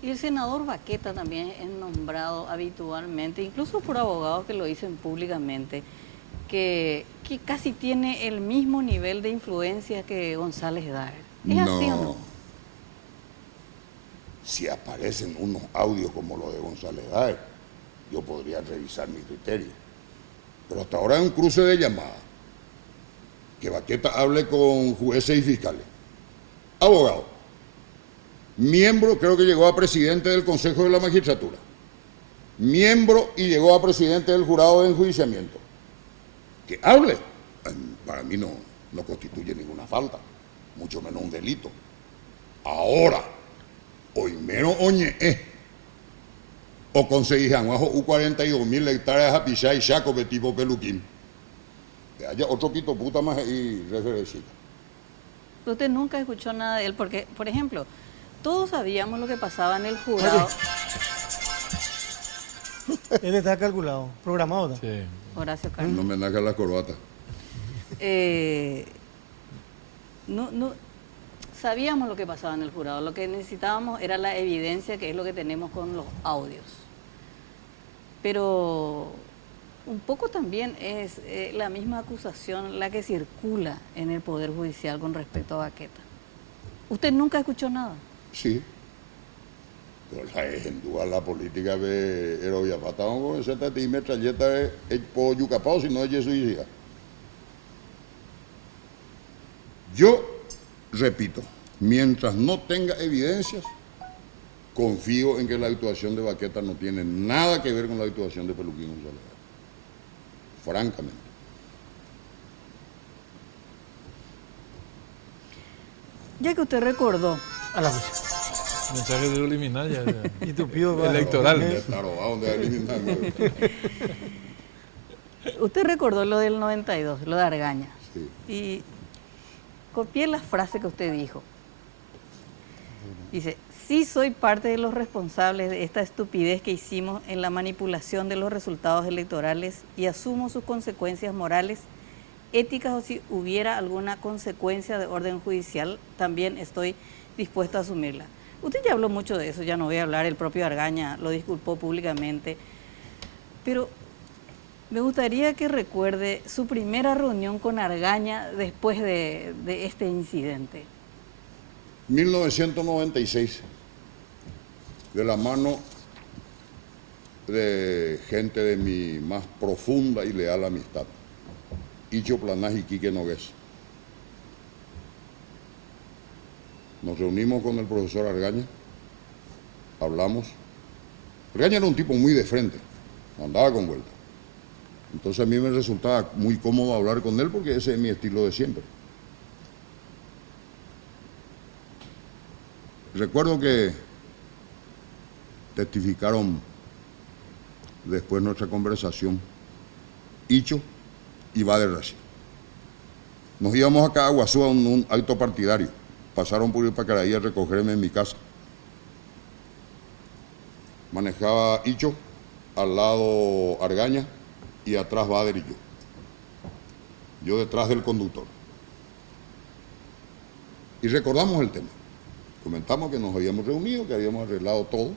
Y el senador Baqueta también es nombrado habitualmente, incluso por abogados que lo dicen públicamente, que casi tiene el mismo nivel de influencia que González Daer. ¿Es así o no? Si aparecen unos audios como los de González Daer, yo podría revisar mi criterio. Pero hasta ahora es un cruce de llamadas. Que Baqueta hable con jueces y fiscales. Abogado. Miembro, creo que llegó a presidente del Consejo de la Magistratura. Miembro y llegó a presidente del jurado de enjuiciamiento. Que hable. Para mí no constituye ninguna falta, mucho menos un delito. Ahora, hoy menos oñe, o conseguijan bajo 42.000 hectáreas a Pichá y Chaco de tipo peluquín. Que haya otro quito puta más y referencia. Usted nunca escuchó nada de él, porque, por ejemplo, todos sabíamos lo que pasaba en el jurado. Él está calculado, programado. ¿No? Sí. Horacio Carlos. No me naca la corbata. No, sabíamos lo que pasaba en el jurado. Lo que necesitábamos era la evidencia, que es lo que tenemos con los audios. Pero un poco también es la misma acusación la que circula en el Poder Judicial con respecto a Baqueta. ¿Usted nunca escuchó nada? Sí. Pero en duda la política de Erovia Patán con esa tati y metralleta es por Yucapao, si no es jesuicida. Yo repito, mientras no tenga evidencias, confío en que la actuación de Baqueta no tiene nada que ver con la actuación de Peluquín González. Francamente. Ya que usted recordó, A la fecha. Mensaje subliminal ya. Y tu pío va. Electoral. Claro, ¿a dónde va a eliminarme? usted recordó lo del 92, lo de Argaña. Sí. Y copié la frase que usted dijo. Dice, sí soy parte de los responsables de esta estupidez que hicimos en la manipulación de los resultados electorales y asumo sus consecuencias morales, éticas o si hubiera alguna consecuencia de orden judicial, también estoy dispuesto a asumirla. Usted ya habló mucho de eso, ya no voy a hablar, el propio Argaña lo disculpó públicamente, pero me gustaría que recuerde su primera reunión con Argaña después de este incidente. 1996, de la mano de gente de mi más profunda y leal amistad, Icho Planás y Quique Nogués. Nos reunimos con el profesor Argaña, hablamos. Argaña era un tipo muy de frente, andaba con vuelta. Entonces a mí me resultaba muy cómodo hablar con él porque ese es mi estilo de siempre. Recuerdo que testificaron después de nuestra conversación Icho y Bader Rashid. Nos íbamos acá a Guazú a un acto partidario. Pasaron por Ipacaraí a recogerme en mi casa. Manejaba Icho, al lado Argaña y atrás Bader y yo. Yo detrás del conductor. Y recordamos el tema. Comentamos que nos habíamos reunido, que habíamos arreglado todo.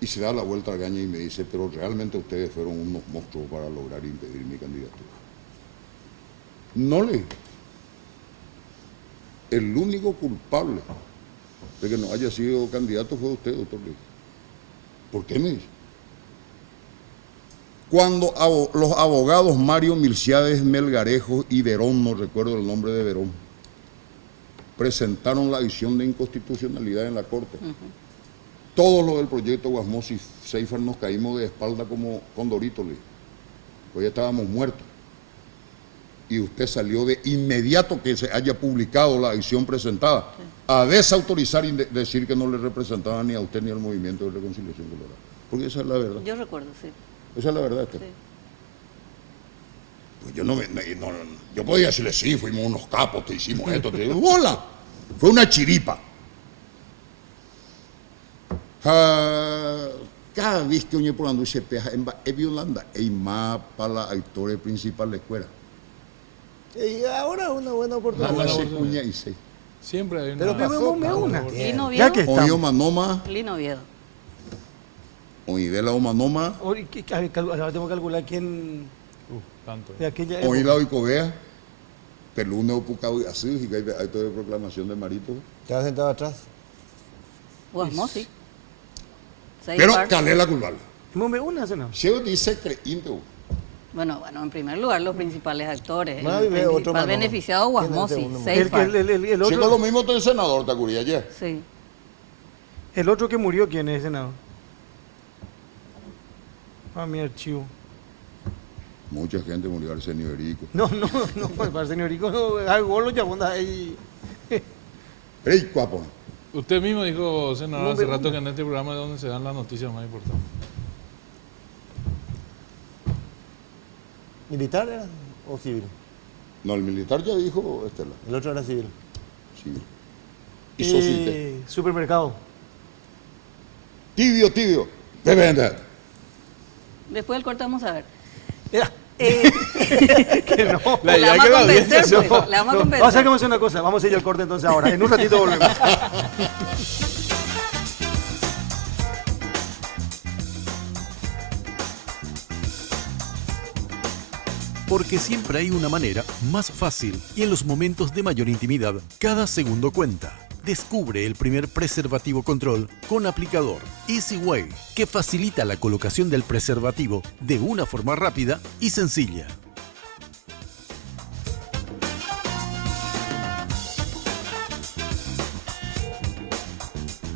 Y se da la vuelta a Argaña y me dice, pero realmente ustedes fueron unos monstruos para lograr impedir mi candidatura. No le dije. El único culpable de que no haya sido candidato fue usted, doctor Luis. ¿Por qué me dice? Cuando los abogados Mario Milciades, Melgarejo y Verón, no recuerdo el nombre de Verón, presentaron la visión de inconstitucionalidad en la Corte. Todos los del proyecto Guasmos y Seifert nos caímos de espalda como condoritos, pues ya estábamos muertos. Y usted salió de inmediato que se haya publicado la visión presentada a desautorizar y decir que no le representaba ni a usted ni al Movimiento de Reconciliación Colorada. Porque esa es la verdad. Yo recuerdo, sí. Esa es la verdad, Esther. Sí. Pues yo yo podía decirle, sí, fuimos unos capos, te hicimos esto, te digo, ¡hola! Fue una chiripa. Cada vez que uno por andar se peja en Violanda, hay más para la actores principal de la escuela. Y ahora es una buena oportunidad. Siempre hay una... Pero pasó, una. Lino Ya Oviedo. que Oyo estamos. Manoma, Lino Oviedo. Oidela o Manoma, Ahora tengo que calcular quién tanto. de aquella época. Oila o Icovea, Pelune o Pucao y así, y que hay acto de proclamación de Marito. ¿Estaba sentado atrás? Guasmos, sí. Pero Seifert. Canela culpable. Dime una, ¿no? Si yo dice creíente, Bueno, en primer lugar, los principales actores. Más El vive otro principal Manoma. beneficiado, Guasmosi, ¿Quién es el Seifert. El si no lo otro, mismo del senador, ¿te acuerdas ayer? Sí. el otro que murió, ¿quién es, senador? A mi archivo. Mucha gente murió, Arsenio Erico. No, para el señor Rico, algo lo llamó ahí. ¡Ey, guapo! Usted mismo dijo, senador, No hace me rato gusta. que en este programa es donde se dan las noticias más importantes. ¿Militar era o civil? No, el militar ya dijo, Estela, El otro era civil. sí. Y Socite. Supermercado. Tibio. Debe vender. Después del corte vamos a ver. Era, Eh, que no. La le idea vamos que a la audiencia convencer, se- pues, le vamos a Vamos a hacer convencer. como hacer una cosa. Vamos a ir al corte entonces ahora. En un ratito volvemos. Porque siempre hay una manera más fácil y en los momentos de mayor intimidad, cada segundo cuenta. Descubre el primer preservativo control con aplicador Easy Way, que facilita la colocación del preservativo de una forma rápida y sencilla.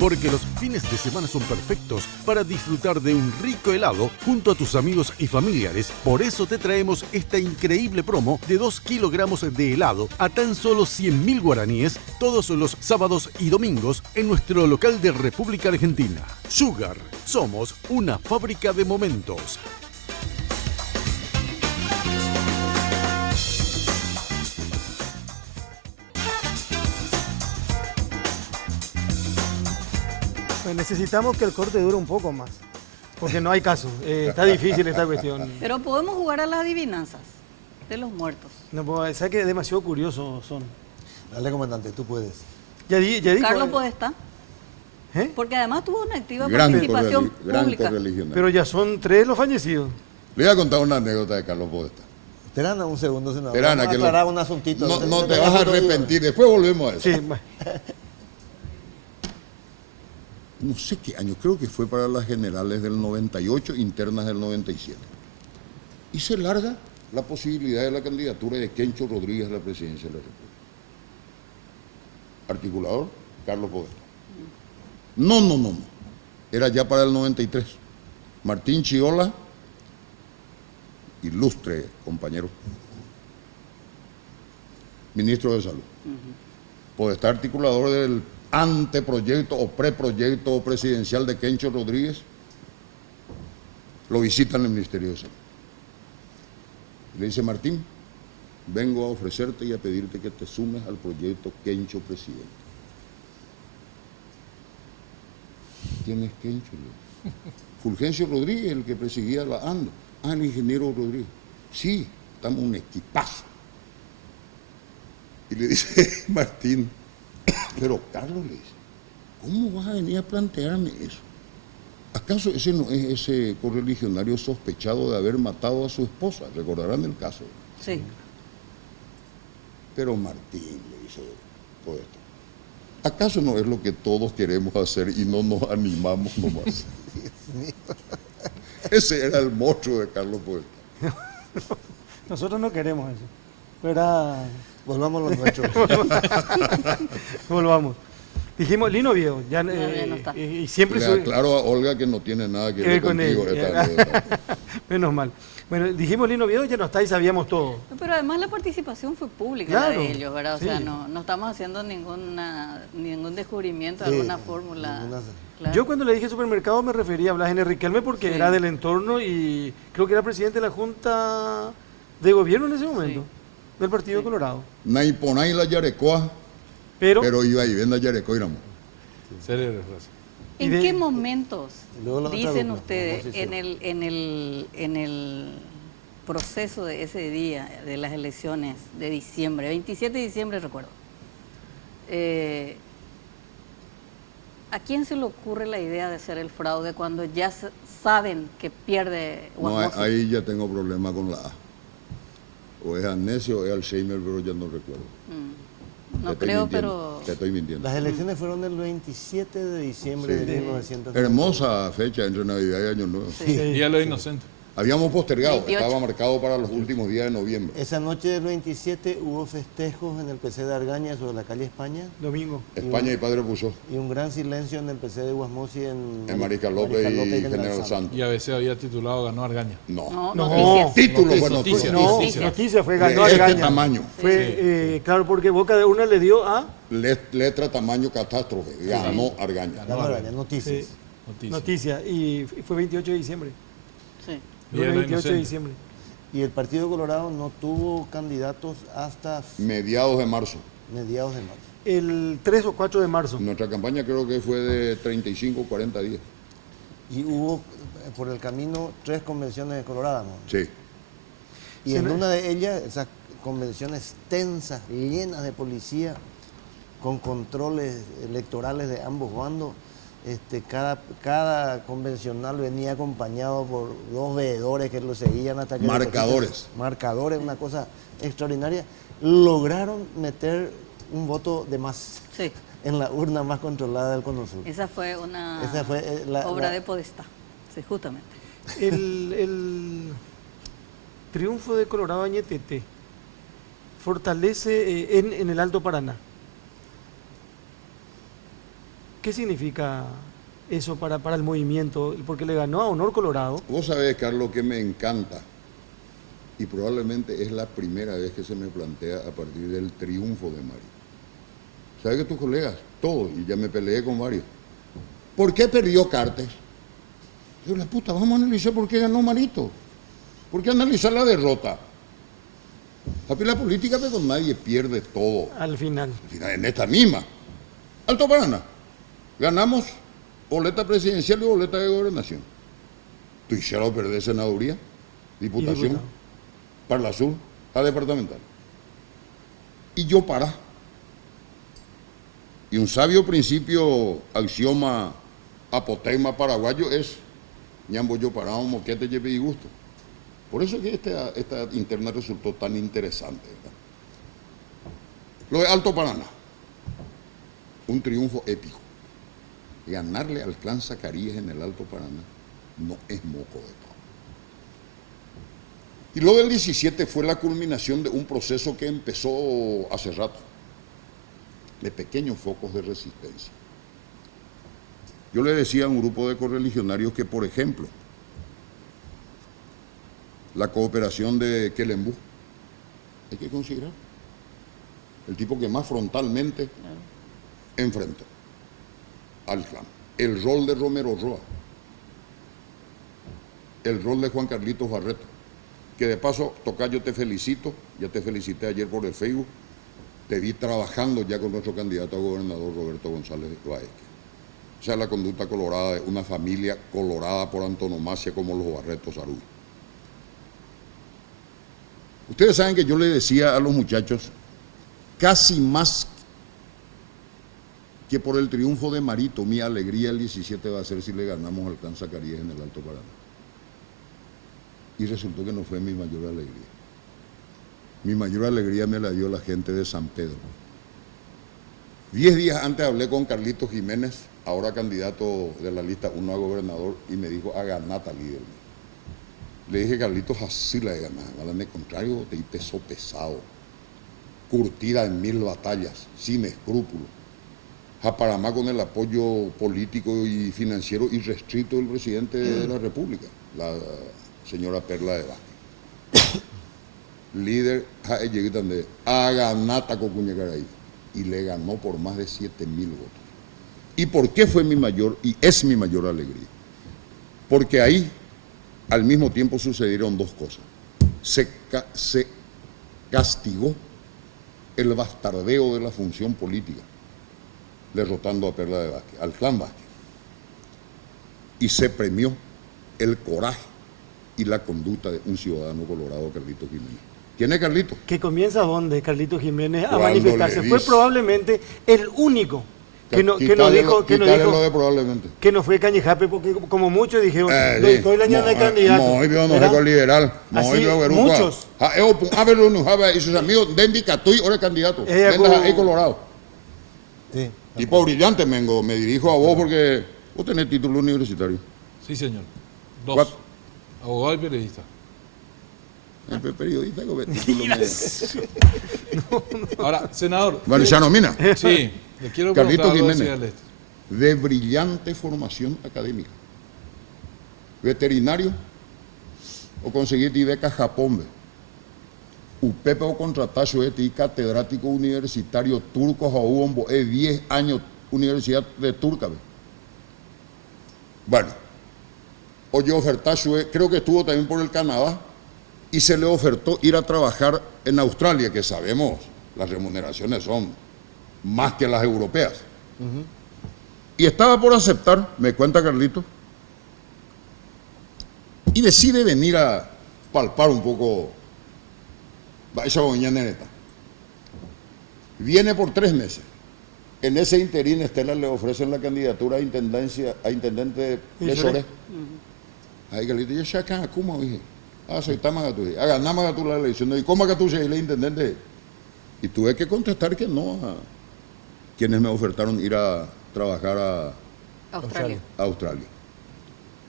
Porque los fines de semana son perfectos para disfrutar de un rico helado junto a tus amigos y familiares. Por eso te traemos esta increíble promo de 2 kilogramos de helado a tan solo 100.000 guaraníes todos los sábados y domingos en nuestro local de República Argentina. Sugar, somos una fábrica de momentos. Pues necesitamos que el corte dure un poco más, porque no hay caso. Está difícil esta cuestión. Pero podemos jugar a las adivinanzas de los muertos. No puedo, sabes que demasiado curiosos son. Dale, comandante, tú puedes. Ya dijo, Carlos Podestá, ¿eh? porque además tuvo una activa Gran participación gran pública. correligionario. Pero ya son 3 los fallecidos. Le voy a contar una anécdota de Carlos Podestá. Terana, un segundo, senador. Terana, Vamos a que aclarar un asuntito. no te vas a arrepentir. Después volvemos a eso. Sí, bueno. No sé qué año, creo que fue para las generales del 98, internas del 97. Y se larga la posibilidad de la candidatura de Kencho Rodríguez a la presidencia de la República. Articulador, Carlos Podestá. No. Era ya para el 93. Martín Chiola, ilustre compañero, ministro de Salud. Podestá, articulador del anteproyecto o preproyecto presidencial de Kencho Rodríguez, lo visita en el Ministerio de Salud. Le dice: Martín, vengo a ofrecerte y a pedirte que te sumes al proyecto Kencho presidente. ¿Quién es Kencho? Fulgencio Rodríguez, el que presidía la ANDA. Ah, el ingeniero Rodríguez. Sí, estamos un equipazo. Y le dice Martín: pero Carlos, le dice, ¿cómo vas a venir a plantearme eso? ¿Acaso ese no es ese correligionario sospechado de haber matado a su esposa? Recordarán el caso. Sí. Pero Martín, le dice Podestá, ¿acaso no es lo que todos queremos hacer y no nos animamos nomás? Ese era el monstruo de Carlos Podestá. Nosotros no queremos eso. Pero Volvamos a los nuestros. volvamos. Dijimos Lino Viejo, ya, No está. y siempre Le aclaro a Olga que no tiene nada que ver con contigo. él. Esta anécdota. Menos mal. Bueno, dijimos Lino Viejo, ya no está y sabíamos todo. Pero además la participación fue pública, Claro, la de ellos, ¿verdad? O sea, sí. no estamos haciendo ningún descubrimiento, Sí, alguna fórmula. ninguna- Claro. Yo cuando le dije supermercado me refería a Blas N. Riquelme porque Sí. era del entorno y creo que era presidente de la Junta de Gobierno en ese momento, del Partido Colorado. Naiponay la Yarecoa, Pero, pero iba y ven la Yarecoa y éramos. Serie de raza. ¿En y de- qué momentos Y luego la otra dicen grupo, ustedes oposición. en el proceso de ese día de las elecciones de diciembre, 27 de diciembre recuerdo, ¿a quién se le ocurre la idea de hacer el fraude cuando ya saben que pierde No, Guamosi? ahí ya tengo problema con la A. O es Amnesio o es Alzheimer, pero ya no recuerdo. No Te estoy creo, mintiendo, pero... Te estoy mintiendo. Las elecciones fueron el 27 de diciembre Sí. de 1990. Hermosa fecha entre Navidad y Año Nuevo. Sí. Y a los inocentes. Habíamos postergado, 28. estaba marcado para los últimos días de noviembre. Esa noche del 27 hubo festejos en el PC de Argaña sobre la calle España domingo. España y Padre Puso, y un gran silencio en el PC de Guasmosi en Mariscal López y General Santos. Y a veces había titulado Ganó Argaña. No, No, No. noticias. título Noticia, fue noticia. noticia. No, Noticias. noticia fue De ganó a este Argaña. tamaño. Fue, claro, porque Boca de Urna le dio a Letra, tamaño, catástrofe. Ganó Argaña. Ganó Argaña, noticias. sí, Noticia. noticia y fue 28 de diciembre. Sí. Día de Lunes los 28 de Inocentes. diciembre. Y el Partido Colorado no tuvo candidatos hasta Mediados de marzo. mediados de marzo. El 3 o 4 de marzo. Nuestra campaña creo que fue de 35 o 40 días. Y hubo por el camino 3 convenciones de Colorado, ¿no? Sí. Y Sí, en no- una de ellas, esas convenciones tensas, llenas de policía, con controles electorales de ambos bandos, cada convencional venía acompañado por 2 veedores que lo seguían hasta que... Marcadores. Marcadores, una cosa extraordinaria. Lograron meter un voto de más Sí, en la urna más controlada del Cono Sur. esa fue una Esa fue, obra de Podestá. Sí, justamente. El triunfo de Colorado Añetete fortalece en el Alto Paraná. ¿Qué significa eso para el movimiento? Porque le ganó a Honor Colorado. Vos sabés, Carlos, que me encanta, y probablemente es la primera vez que se me plantea a partir del triunfo de Mario. ¿Sabés que tus colegas, todos, y ya me peleé con varios, ¿por qué perdió Cartes? Yo, la puta, vamos a analizar por qué ganó Marito. ¿Por qué analizar la derrota? La política, pero nadie pierde todo. Al final. En esta misma. Alto Paraná. Ganamos boleta presidencial y boleta de gobernación. Tú hicieras perder senaduría, diputación, Parla Sur, a departamental. Y yo para. Y un sabio principio, axioma, apotema paraguayo es ñambo yo parado, moquete, lleve y gusto. Por eso que esta interna resultó tan interesante, ¿verdad? Lo de Alto Paraná, un triunfo épico. Ganarle al clan Zacarías en el Alto Paraná no es moco de pavo. Y lo del 17 fue la culminación de un proceso que empezó hace rato, de pequeños focos de resistencia. Yo le decía a un grupo de correligionarios que, por ejemplo, la cooperación de Quelembú, hay que considerar, el tipo que más frontalmente enfrentó al clan. El rol de Romero Roa, el rol de Juan Carlitos Barreto, que de paso, Tocayo, te felicito, ya te felicité ayer por el Facebook, te vi trabajando ya con nuestro candidato a gobernador Roberto González Baezque. O sea, la conducta colorada de una familia colorada por antonomasia como los Barretos Aruy. Ustedes saben que yo le decía a los muchachos, casi más que por el triunfo de Marito, mi alegría el 17 va a ser si le ganamos al clan Zacarías en el Alto Paraná. Y resultó que no fue mi mayor alegría. Mi mayor alegría me la dio la gente de San Pedro. 10 días antes hablé con Carlitos Jiménez, ahora candidato de la lista 1 a gobernador, y me dijo, aganata, líder. Le dije, Carlitos, así la he ganado. Al contrario, te peso pesado, curtida en 1000 batallas, sin escrúpulos. Japaramá con el apoyo político y financiero irrestricto del presidente de la República, la señora Perla de Vázquez. Líder, de aganata Cocuñacaray, y le ganó por más de 7.000 votos. ¿Y por qué fue mi mayor, y es mi mayor alegría? Porque ahí, al mismo tiempo, sucedieron dos cosas. Se castigó el bastardeo de la función política, derrotando a Perla de Vázquez, al clan Vázquez. Y se premió el coraje y la conducta de un ciudadano colorado, Carlitos Jiménez. ¿Quién es Carlitos? Que comienza donde Carlitos Jiménez a Cuando manifestarse. Fue probablemente el único que no dijo lo de probablemente. que no fue Cañijape, porque como muchos dijeron, doy la ñana de candidato. Muy bien, no fue liberal. Así, muchos. A ver, y sus amigos, Dendi Catuy, ahora es candidato. Ahí Colorado. Sí. Tipo brillante, Mengo. Me dirijo a vos porque vos tenés título universitario. Sí, señor. 2. ¿Cuál? Abogado y periodista. Periodista con título Ahora, senador. Valenciano Mina. Sí, le quiero Carlitos preguntar algo Jiménez, así al este. de brillante formación académica. Veterinario, o conseguiste beca Japón. Upepe o contratación y catedrático universitario turco, Jaúbombo, 10 años Universidad de Turca. Bueno, oye, ofertación, creo que estuvo también por el Canadá, y se le ofertó ir a trabajar en Australia, que sabemos, las remuneraciones son más que las europeas. Y estaba por aceptar, me cuenta Carlito, y decide venir a palpar un poco esa boña neta. Viene por 3 meses. En ese interín, Estela le ofrecen la candidatura a intendente de Soré. Ahí Carlito, yo ya acá, ¿cómo dije? Soy Tamagatu. Ganá Magatú la elección. ¿Y cómo Magatú se el intendente? Y tuve que contestar que no a quienes me ofertaron ir a trabajar a Australia.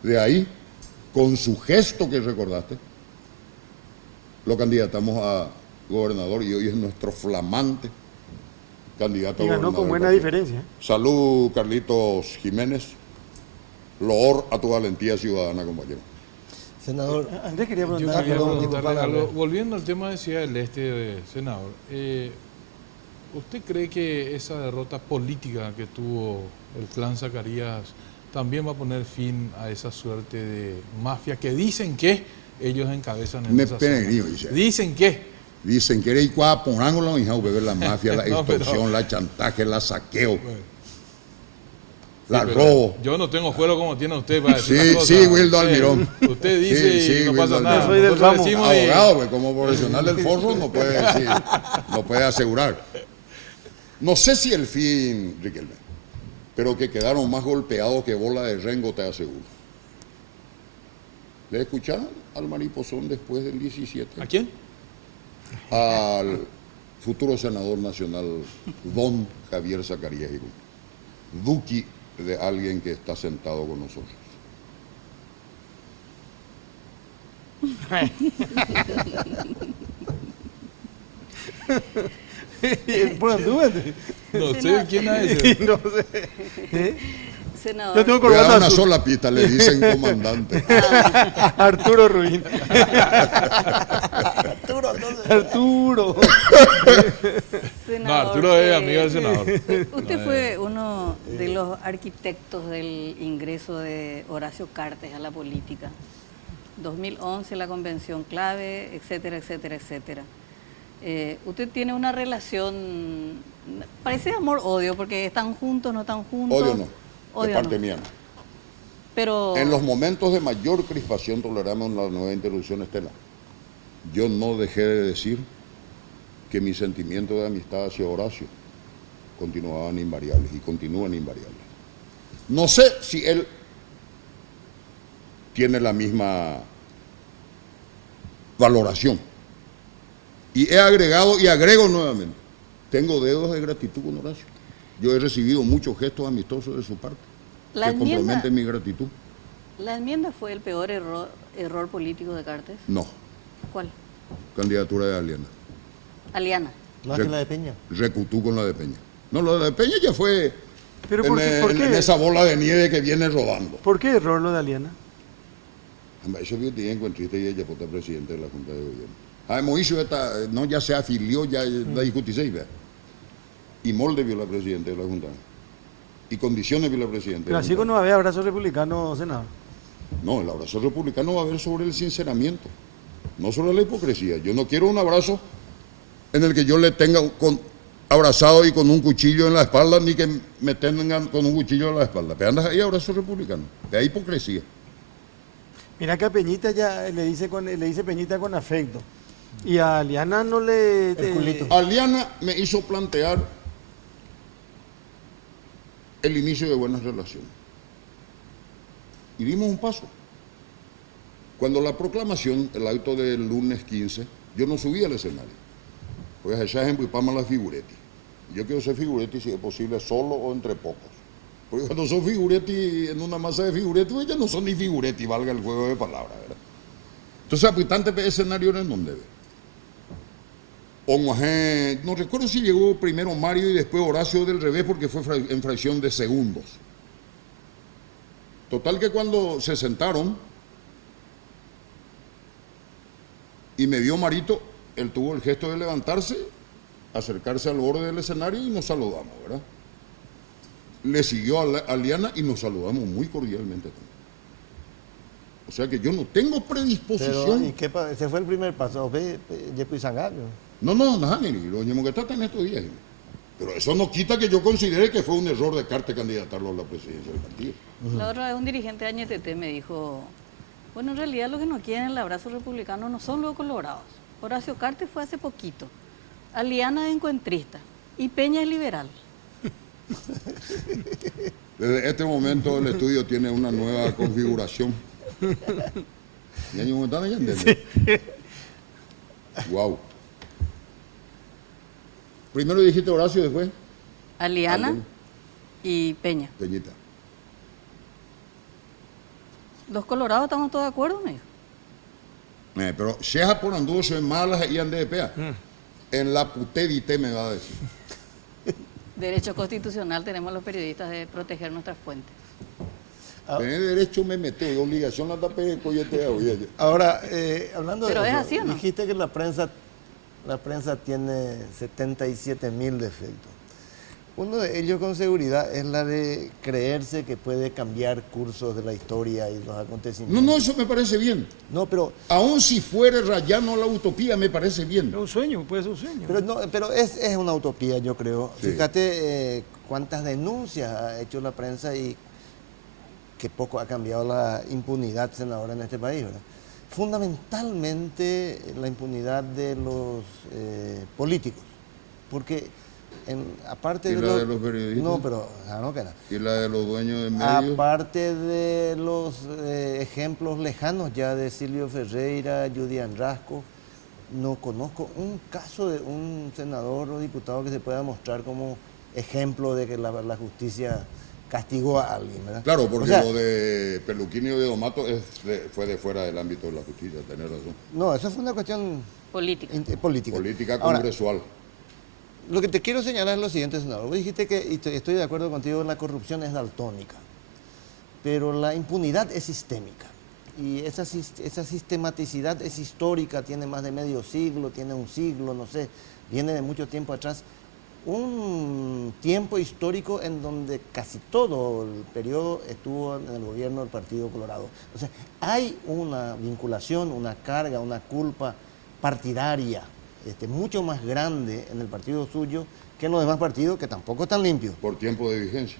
De ahí, con su gesto que recordaste, lo candidatamos a gobernador y hoy es nuestro flamante candidato a Y ganó gobernador con del buena partido. diferencia. Salud, Carlitos Jiménez. Loor a tu valentía ciudadana, compañero. Senador, Andrés quería Yo preguntar. quería perdón, preguntarle disculpame. algo. Volviendo al tema de Ciudad del Este, senador. ¿Usted cree que esa derrota política que tuvo el clan Zacarías también va a poner fin a esa suerte de mafia que dicen que ellos encabezan en Me esa pene zona? gringo, dice. Dicen que. Dicen que era igual pongámoslo, hija, beber la mafia, la No, pero- extorsión, la chantaje, la saqueo, Bueno, la pero robo. Yo no tengo fuero como tiene usted para decir Sí, las cosas. sí, Wildo Usted- Almirón. Usted dice Sí, y no Wildo pasa Almirón. nada. Yo soy del Nosotros ramo. decimos y- Abogado, pues, como profesional del forro no puede decir, no puede asegurar. No sé si el fin, Riquelme, pero que quedaron más golpeados que bola de rengo, te aseguro. ¿Le escucharon al mariposón después del 17? ¿A quién? Al futuro senador nacional, don Javier Zacarías Irún, duqui de alguien que está sentado con nosotros. Por las dudas. No sé quién es ese. No sé. ¿Eh? Senador, Yo tengo Le da corbata una azul. sola pista, le dicen comandante. Arturo Ruín. Arturo. No, senador, Arturo es amigo del senador. Usted fue uno de los arquitectos del ingreso de Horacio Cartes a la política. 2011 la convención clave, etcétera, etcétera, etcétera. Usted tiene una relación, parece amor-odio, porque están juntos, no están juntos. Odio no, de Odio parte no. mía no. Pero En los momentos de mayor crispación toleramos la nueva interrupción estelar. Yo no dejé de decir que mis sentimientos de amistad hacia Horacio continuaban invariables y continúan invariables. No sé si él tiene la misma valoración. Y he agregado y agrego nuevamente, tengo dedos de gratitud con Horacio. Yo he recibido muchos gestos amistosos de su parte La que enmienda- comprometen mi gratitud. ¿la enmienda fue el peor error político de Cartes? No, ¿Cuál? candidatura de Aliana. Aliana. más que la de Peña. Recutú con la de Peña. No, la de Peña ya fue Pero en, ¿por qué? ¿Por en qué? esa bola de nieve que viene rodando. ¿Por qué error lo de Aliana? Eso bien te encontriste y ella fue presidente de la Junta de Gobierno. Moisés no ya se afilió, ya la discutió y Molde vio la presidenta de la Junta. Y Condiciones vio la presidenta. Pero así no va a haber abrazo republicano, senador. No, el abrazo republicano va a haber sobre el sinceramiento, no sobre la hipocresía. Yo no quiero un abrazo en el que yo le tenga abrazado y con un cuchillo en la espalda, ni que me tengan con un cuchillo en la espalda. Pero andas ahí abrazo republicano, de ahí hipocresía. Mira que a Peñita ya le dice Peñita con afecto. Y a Aliana no le... Aliana me hizo plantear el inicio de buenas relaciones. Y dimos un paso. Cuando la proclamación, el acto del lunes 15, yo no subí al escenario. Pues allá en Buipama la figuretti. Yo quiero ser figuretti si es posible solo o entre pocos. Porque cuando son figuretti en una masa de figuretti, pues ya no son ni figuretti, valga el juego de palabras, ¿verdad? Entonces, apitante de escenario en donde ve. No recuerdo si llegó primero Mario y después Horacio del revés porque fue en fracción de segundos. Total que cuando se sentaron y me vio Marito, él tuvo el gesto de levantarse, acercarse al borde del escenario y nos saludamos, ¿verdad? Le siguió a Aliana y nos saludamos muy cordialmente también. O sea que yo no tengo Pero, predisposición. ¿y qué ese fue el primer paso? Yepo y Sangario. No, nada, ni lo que está en estos días. Pero eso no quita que yo considere que fue un error de Cartes candidatarlo a la presidencia del partido. La otra vez un dirigente de AñTT me dijo, bueno, en realidad los que no quieren el abrazo republicano no son los colorados. Horacio Cartes fue hace poquito. Aliana es encuentrista y Peña es liberal. Desde este momento el estudio tiene una nueva configuración. ¿Y años están ya entienden? Wow. Primero dijiste Horacio, después Aliana Aliana. y Peña. Peñita. Los colorados estamos todos de acuerdo, me dijo. Pero Sheja por anduvo se malas y ande de pea. En la putedite me va a decir. Derecho constitucional tenemos los periodistas de proteger nuestras fuentes. Tener derecho me mete, y obligación la tapé coyete. Ahora, hablando ¿Pero de es eso, así o no? dijiste que la prensa tiene 77.000 defectos. Uno de ellos con seguridad es la de creerse que puede cambiar cursos de la historia y los acontecimientos. No, eso me parece bien. No, pero Aún si fuera rayano la utopía, me parece bien. Es un sueño, puede ser un sueño. Pero es una utopía, yo creo. Sí. Fíjate cuántas denuncias ha hecho la prensa y qué poco ha cambiado la impunidad senadora en este país, ¿verdad? Fundamentalmente la impunidad de los políticos, porque aparte ¿Y la de los periodistas? No, pero no que no. Y la de los dueños de medios. Aparte de los ejemplos lejanos ya de Silvio Ferreira, Julián Rasco, no conozco un caso de un senador o diputado que se pueda mostrar como ejemplo de que la justicia castigó a alguien, ¿verdad? Claro, porque O sea, lo de Peluquín y de Domato fue de fuera del ámbito de la justicia, tenés razón. No, eso fue una cuestión Política. política. Política Ahora, congresual. lo que te quiero señalar es lo siguiente, senador. Vos dijiste que, y estoy de acuerdo contigo, la corrupción es daltónica, pero la impunidad es sistémica. Y esa sistematicidad es histórica, tiene más de medio siglo, tiene un siglo, no sé, viene de mucho tiempo atrás. Un tiempo histórico en donde casi todo el periodo estuvo en el gobierno del Partido Colorado. O sea, hay una vinculación, una carga, una culpa partidaria mucho más grande en el partido suyo que en los demás partidos que tampoco están limpios. Por tiempo de vigencia.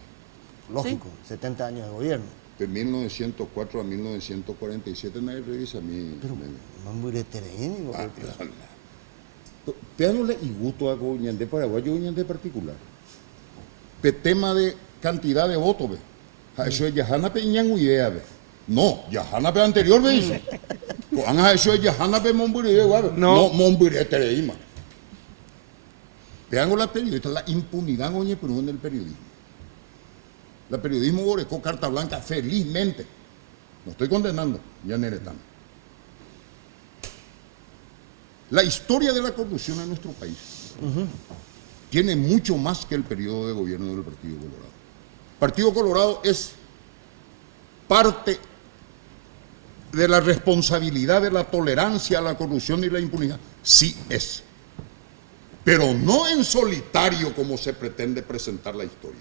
Lógico, 70 años de gobierno. De 1904 a 1947 nadie revisa a mí. Pero no es muy heterogéneo. Péanole y gusto a Goñán de Paraguay, Goñán de particular. Pe tema de cantidad de votos, ve. Eso es Yahana Peñan idea, ve. No, Yahana Pe anterior, ve dice. Eso es Yahana Pe Monburide, ve. No, Monburide Tereima. Vean la periodista, la impunidad, oye, pero en el periodismo. La periodismo borrecó carta blanca felizmente. No estoy condenando, ya Neretán. La historia de la corrupción en nuestro país tiene mucho más que el periodo de gobierno del Partido Colorado. El Partido Colorado es parte de la responsabilidad de la tolerancia a la corrupción y la impunidad. Sí es. Pero no en solitario como se pretende presentar la historia.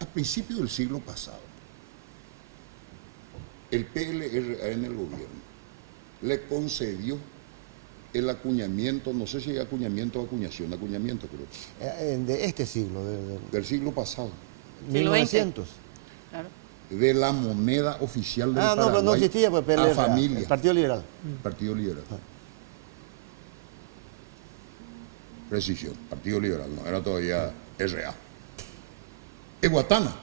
A principios del siglo pasado, el PLRA en el gobierno le concedió el acuñamiento, no sé si es acuñamiento o acuñación, acuñamiento creo. De este siglo, Del siglo pasado. Siglo 1900. Claro. De la moneda oficial del Paraguay. No, pero no existía, pues PLRA, a familia. el Partido Liberal. Partido Liberal. Precisión, Partido Liberal, no, era todavía RA. Eguatana.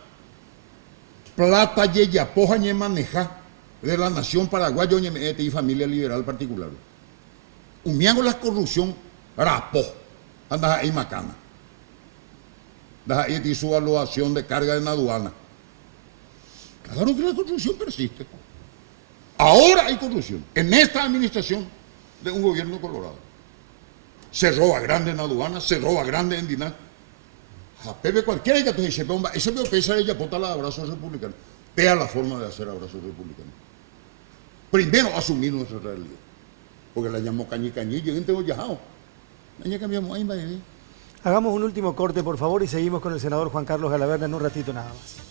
Plata yeyapoja ñe maneja de la nación paraguaya y familia liberal particular. Umiago la corrupción, rapo, anda ahí macana. Da ahí su evaluación de carga en aduana. Claro que la corrupción persiste. Ahora hay corrupción. En esta administración de un gobierno colorado. Se roba grande en aduana, se roba grande en dinar. A Pepe cualquiera que te dice, bomba, ese veo pesa ella pota la abrazo republicano. Vea la forma de hacer abrazo republicano. Primero asumir nuestra realidad. Porque la llamó cañi cañi, yo no tengo yajao. Mañana cambiamos ahí, vaya. Hagamos un último corte, por favor, y seguimos con el senador Juan Carlos Galaverna en un ratito nada más.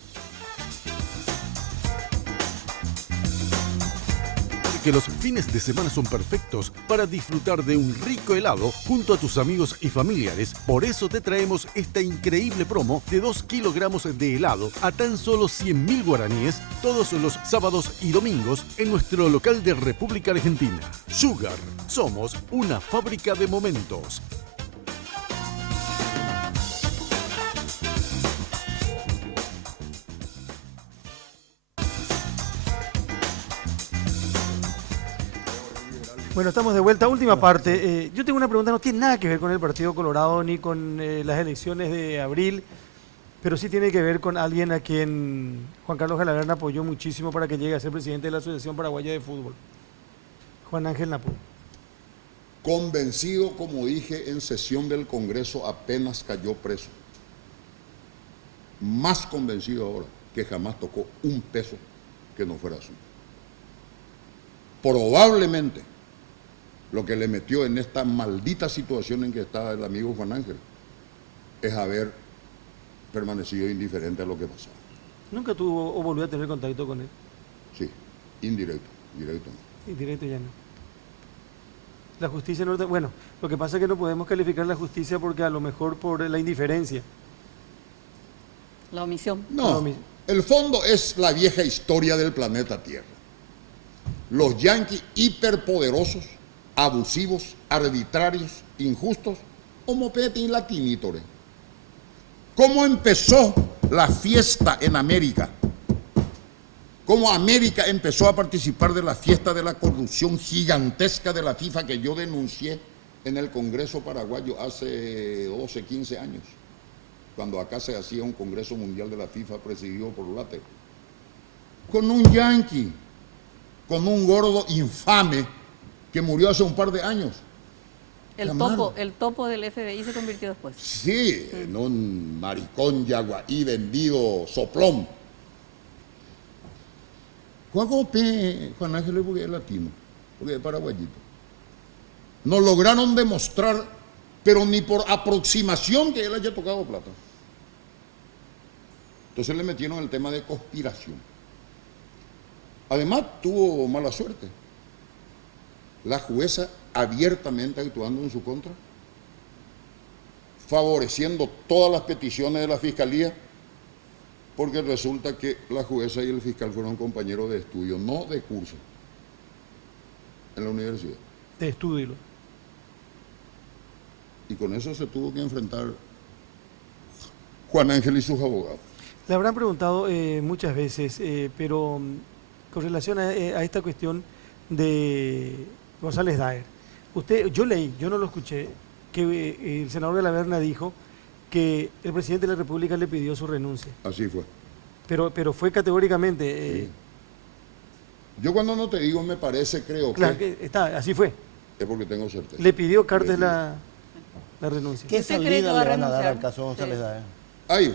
Que los fines de semana son perfectos para disfrutar de un rico helado junto a tus amigos y familiares. Por eso te traemos esta increíble promo de 2 kilogramos de helado a tan solo 100.000 guaraníes todos los sábados y domingos en nuestro local de República Argentina. Sugar, somos una fábrica de momentos. Bueno, estamos de vuelta. Última parte. Yo tengo una pregunta, no tiene nada que ver con el Partido Colorado ni con las elecciones de abril, pero sí tiene que ver con alguien a quien Juan Carlos Galaverna apoyó muchísimo para que llegue a ser presidente de la Asociación Paraguaya de Fútbol. Juan Ángel Napú. Convencido, como dije, en sesión del Congreso apenas cayó preso. más convencido ahora que jamás tocó un peso que no fuera suyo. Probablemente lo que le metió en esta maldita situación en que está el amigo Juan Ángel es haber permanecido indiferente a lo que pasaba. ¿Nunca tuvo o volvió a tener contacto con él? Sí, indirecto, directo no. Y directo ya no. La justicia no... Bueno, lo que pasa es que no podemos calificar la justicia porque a lo mejor por la indiferencia. La omisión. No, el fondo es la vieja historia del planeta Tierra. Los yanquis hiperpoderosos, abusivos, arbitrarios, injustos, como Petin latinítore. ¿Cómo empezó la fiesta en América? ¿Cómo América empezó a participar de la fiesta de la corrupción gigantesca de la FIFA que yo denuncié en el Congreso paraguayo hace 12, 15 años? Cuando acá se hacía un Congreso Mundial de la FIFA presidido por Late. Con un yanqui, con un gordo infame que murió hace un par de años. El topo del FBI se convirtió después. Sí, en un maricón yaguaí vendido soplón. Juan Ángel porque es latino, porque es paraguayito. No lograron demostrar, pero ni por aproximación, que él haya tocado plata. Entonces le metieron el tema de conspiración. Además tuvo mala suerte. La jueza abiertamente actuando en su contra, favoreciendo todas las peticiones de la fiscalía, porque resulta que la jueza y el fiscal fueron compañeros de estudio, no de curso, en la universidad. De estudio. Y con eso se tuvo que enfrentar Juan Ángel y sus abogados. Le habrán preguntado muchas veces, pero con relación a esta cuestión de González Daer. Yo leí, yo no lo escuché, que el senador de la Verna dijo que el presidente de la República le pidió su renuncia. Así fue. Pero fue categóricamente... Sí. Yo cuando no te digo me parece, creo claro, que así fue. es porque tengo certeza. Le pidió Cartes la renuncia. ¿Qué ¿Usted cree que salida va a le van a dar renunciar? al caso González Sí. Daer? Hay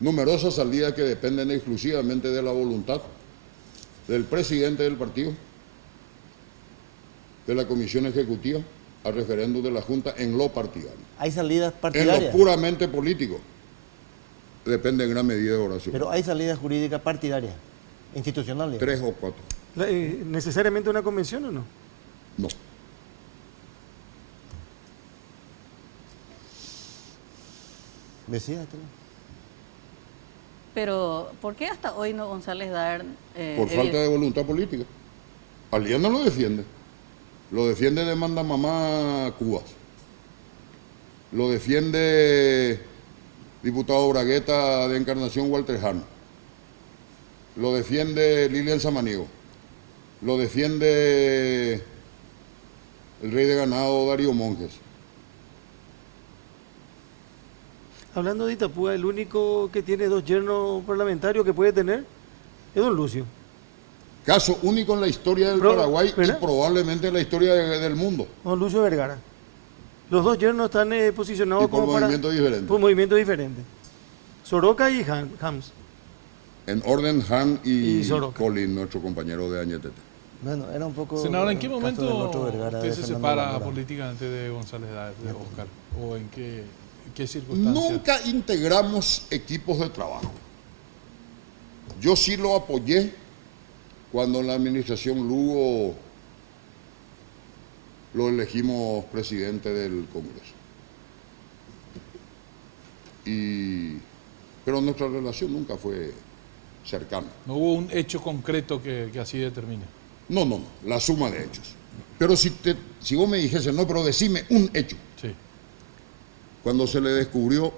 numerosas salidas que dependen exclusivamente de la voluntad del presidente del partido, de la comisión ejecutiva, al referéndum de la Junta en lo partidario. ¿Hay salidas En lo partidarias? puramente político, depende en gran medida de Horacio. Pero hay salidas jurídicas partidarias, institucionales. 3 o 4. ¿Necesariamente una convención o no? No. Decía, Estela. Pero, ¿por qué hasta hoy no González Daer? Por falta de voluntad política. Alía no lo defiende. Lo defiende de manda mamá Cubas. Lo defiende diputado Bragueta de Encarnación Walter Hahn. Lo defiende Lilian Samaniego. Lo defiende el rey de ganado Darío Monjes. Hablando de Itapúa, el único que tiene 2 yernos parlamentarios que puede tener es don Lucio. Caso único en la historia del Paraguay ¿verdad? y probablemente en la historia del mundo. Don Lucio Vergara. Los 2 yernos están posicionados Y por como movimientos diferentes. por movimientos diferentes. Soroka y Hams. En orden, Han y Soroka. Colin, nuestro compañero de Añetete. Bueno, era un poco... Senador, ¿en qué el caso del momento otro Vergara usted de se Fernando separa Zamora. políticamente de González Daer, de Oscar? ¿O en qué circunstancias? Nunca integramos equipos de trabajo. Yo sí lo apoyé cuando en la administración Lugo lo elegimos presidente del Congreso. Pero nuestra relación nunca fue cercana. No hubo un hecho concreto que así determine. No, la suma de hechos. Pero si vos me dijese, no, pero decime un hecho. Sí. Cuando se le descubrió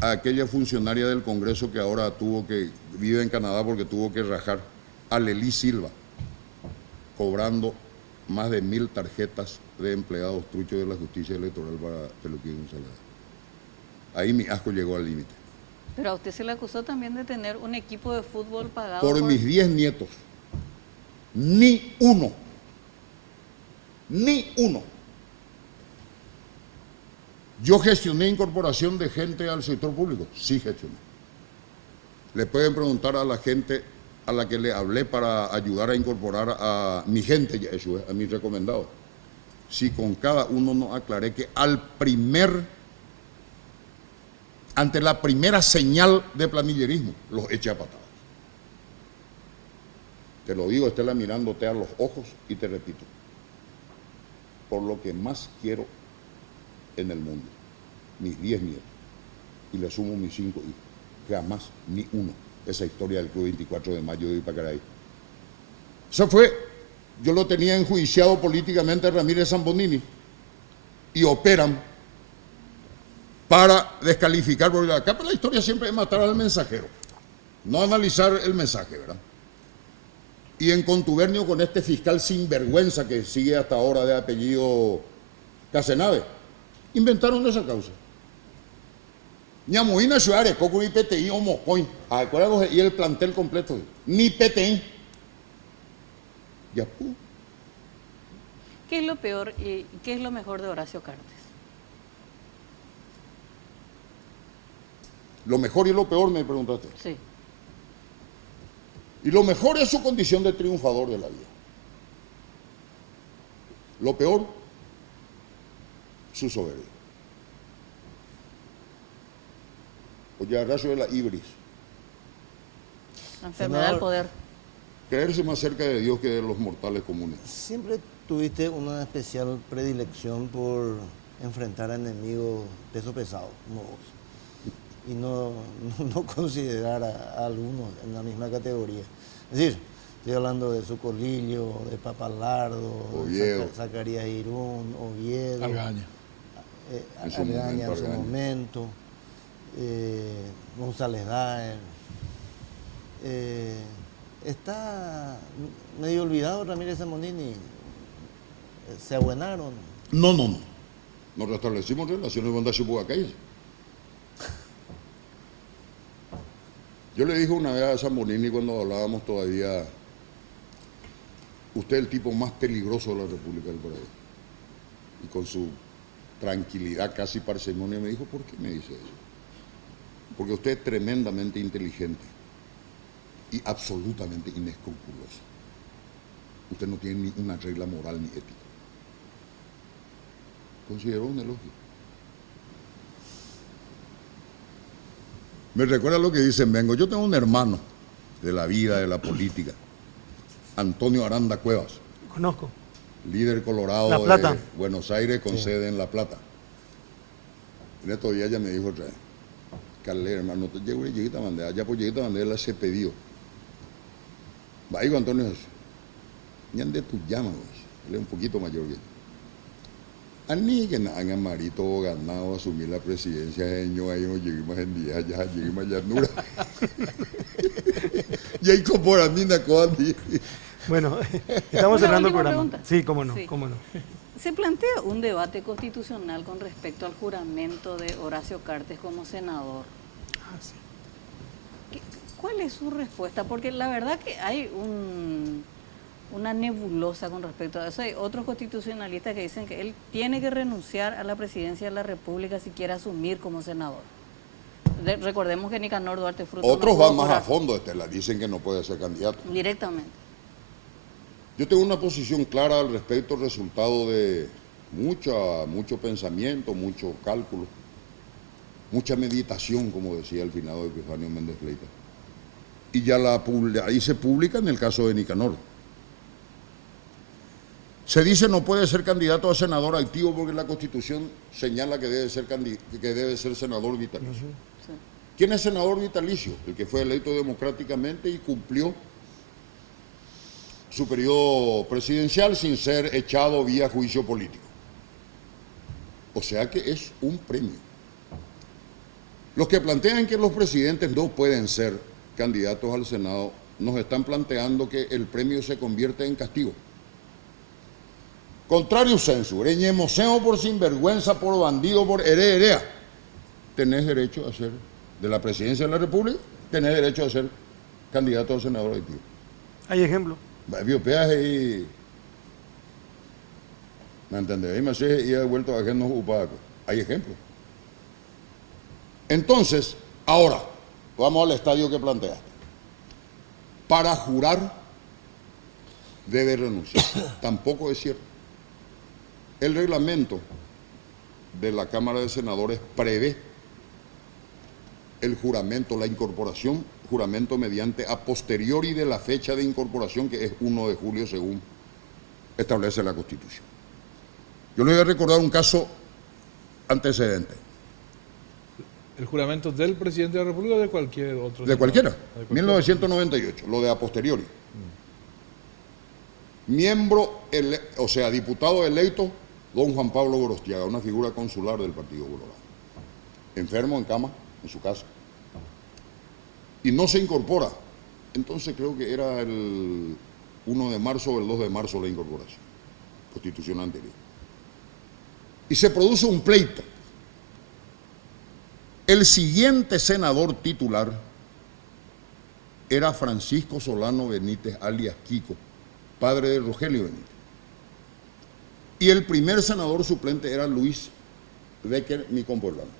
a aquella funcionaria del Congreso que ahora vive en Canadá porque tuvo que rajar, a Lelí Silva, cobrando más de 1000 tarjetas de empleados truchos de la justicia electoral para Peluquín González. Ahí mi asco llegó al límite. Pero a usted se le acusó también de tener un equipo de fútbol pagado Por mis 10 nietos, ni uno. Yo gestioné incorporación de gente al sector público, sí gestioné. Le pueden preguntar a la gente a la que le hablé para ayudar a incorporar a mi gente, a mis recomendados, si con cada uno no aclaré que ante la primera señal de planillerismo, los eché a patadas. Te lo digo, Estela, mirándote a los ojos y te repito, por lo que más quiero en el mundo, mis 10 nietos, y le sumo mis 5 hijos, jamás ni uno, esa historia del Club 24 de Mayo de Ipacaraí. Eso fue, yo lo tenía enjuiciado políticamente a Ramírez Zambonini, y operan para descalificar, porque acá la historia siempre es matar al mensajero, no analizar el mensaje, ¿verdad? Y en contubernio con este fiscal sinvergüenza que sigue hasta ahora de apellido Casenave, inventaron esa causa. Ñamuina Ciudad, Coco y PTI o Moscoy, acuérdense, y el plantel completo, ni PTI. Ya, ¿Qué es lo peor y qué es lo mejor de Horacio Cartes? Lo mejor y lo peor, me preguntaste. Sí. Y lo mejor es su condición de triunfador de la vida. Lo peor, su soberbia. Oye, Horacio de la ibris. La enfermedad del poder. Creerse más cerca de Dios que de los mortales comunes. Siempre tuviste una especial predilección por enfrentar a enemigos peso pesado, como vos. Y no considerar a algunos en la misma categoría. Es decir, estoy hablando de Socolillo, de Papalardo, Zacarías Irún, Oviedo, Argaña. Argaña en su momento, González Daer. Está medio olvidado Ramírez Zambonini. ¿Se abuenaron? No. Nos restablecimos relaciones con Dacio Pugacaí. Yo le dije una vez a Zambonini cuando hablábamos todavía, usted es el tipo más peligroso de la República del Paraguay. Y con su tranquilidad, casi parsimonia, me dijo, ¿por qué me dice eso? Porque usted es tremendamente inteligente y absolutamente inescrupuloso. Usted no tiene ni una regla moral ni ética. Consideró un elogio. Me recuerda lo que dice Mengo. Yo tengo un hermano de la vida, de la política, Antonio Aranda Cuevas. Conozco. Líder colorado La Plata. de Buenos Aires con sede en La Plata. En estos días ya me dijo otra vez, Carle, hermano, te llego y lleguita mandé, allá por lleguita mandé la se pedido. Va ahí con Antonio, ñande tu llama, él es un poquito mayor que yo. A mí que han marito ganado a asumir la presidencia de año, ahí no lleguemos en día, ya lleguemos a llanura. Y ahí como a mí Bueno, estamos cerrando el última programa. pregunta. Sí, cómo no, Sí. cómo no. Se plantea un debate constitucional con respecto al juramento de Horacio Cartes como senador. Ah, sí. ¿Cuál es su respuesta? Porque la verdad que hay una nebulosa con respecto a eso. Hay otros constitucionalistas que dicen que él tiene que renunciar a la presidencia de la República si quiere asumir como senador. Recordemos que Nicanor Duarte Fruto... Otros no pudo van más jurar a fondo, Estela, dicen que no puede ser candidato. directamente. Yo tengo una posición clara al respecto, resultado de mucho pensamiento, mucho cálculo, mucha meditación, como decía el finado Epifanio Méndez Fleita. Y ya ahí se publica en el caso de Nicanor. Se dice no puede ser candidato a senador activo porque la Constitución señala que debe ser senador vitalicio. Sí. ¿Quién es senador vitalicio? El que fue electo democráticamente y cumplió su periodo presidencial sin ser echado vía juicio político. O sea que es un premio. Los que plantean que los presidentes no pueden ser candidatos al Senado nos están planteando que el premio se convierte en castigo. Contrario censur, eñemoseo por sinvergüenza, por bandido, por herea. Tenés derecho a ser, de la presidencia de la República, tenés derecho a ser candidato a senador activo. Hay ejemplo. Biopeaje y... ¿Me entendés? Y me hace y he vuelto a ajenos upacos. Hay ejemplos. Entonces, ahora, vamos al estadio que planteaste. Para jurar debe renunciar. Tampoco es cierto. El reglamento de la Cámara de Senadores prevé el juramento, la incorporación, juramento mediante a posteriori de la fecha de incorporación, que es 1 de julio según establece la Constitución. Yo le voy a recordar un caso antecedente. ¿El juramento del presidente de la República o de cualquier otro? De cualquiera. De cualquier 1998, lo de a posteriori. Miembro, o sea, diputado electo, don Juan Pablo Gorostiaga, una figura consular del Partido Colorado. Enfermo en cama, en su casa. Y no se incorpora. Entonces creo que era el 1 de marzo o el 2 de marzo la incorporación. Constitución anterior. Y se produce un pleito. El siguiente senador titular era Francisco Solano Benítez, alias Kiko, padre de Rogelio Benítez. Y el primer senador suplente era Luis Becker, mi compueblano.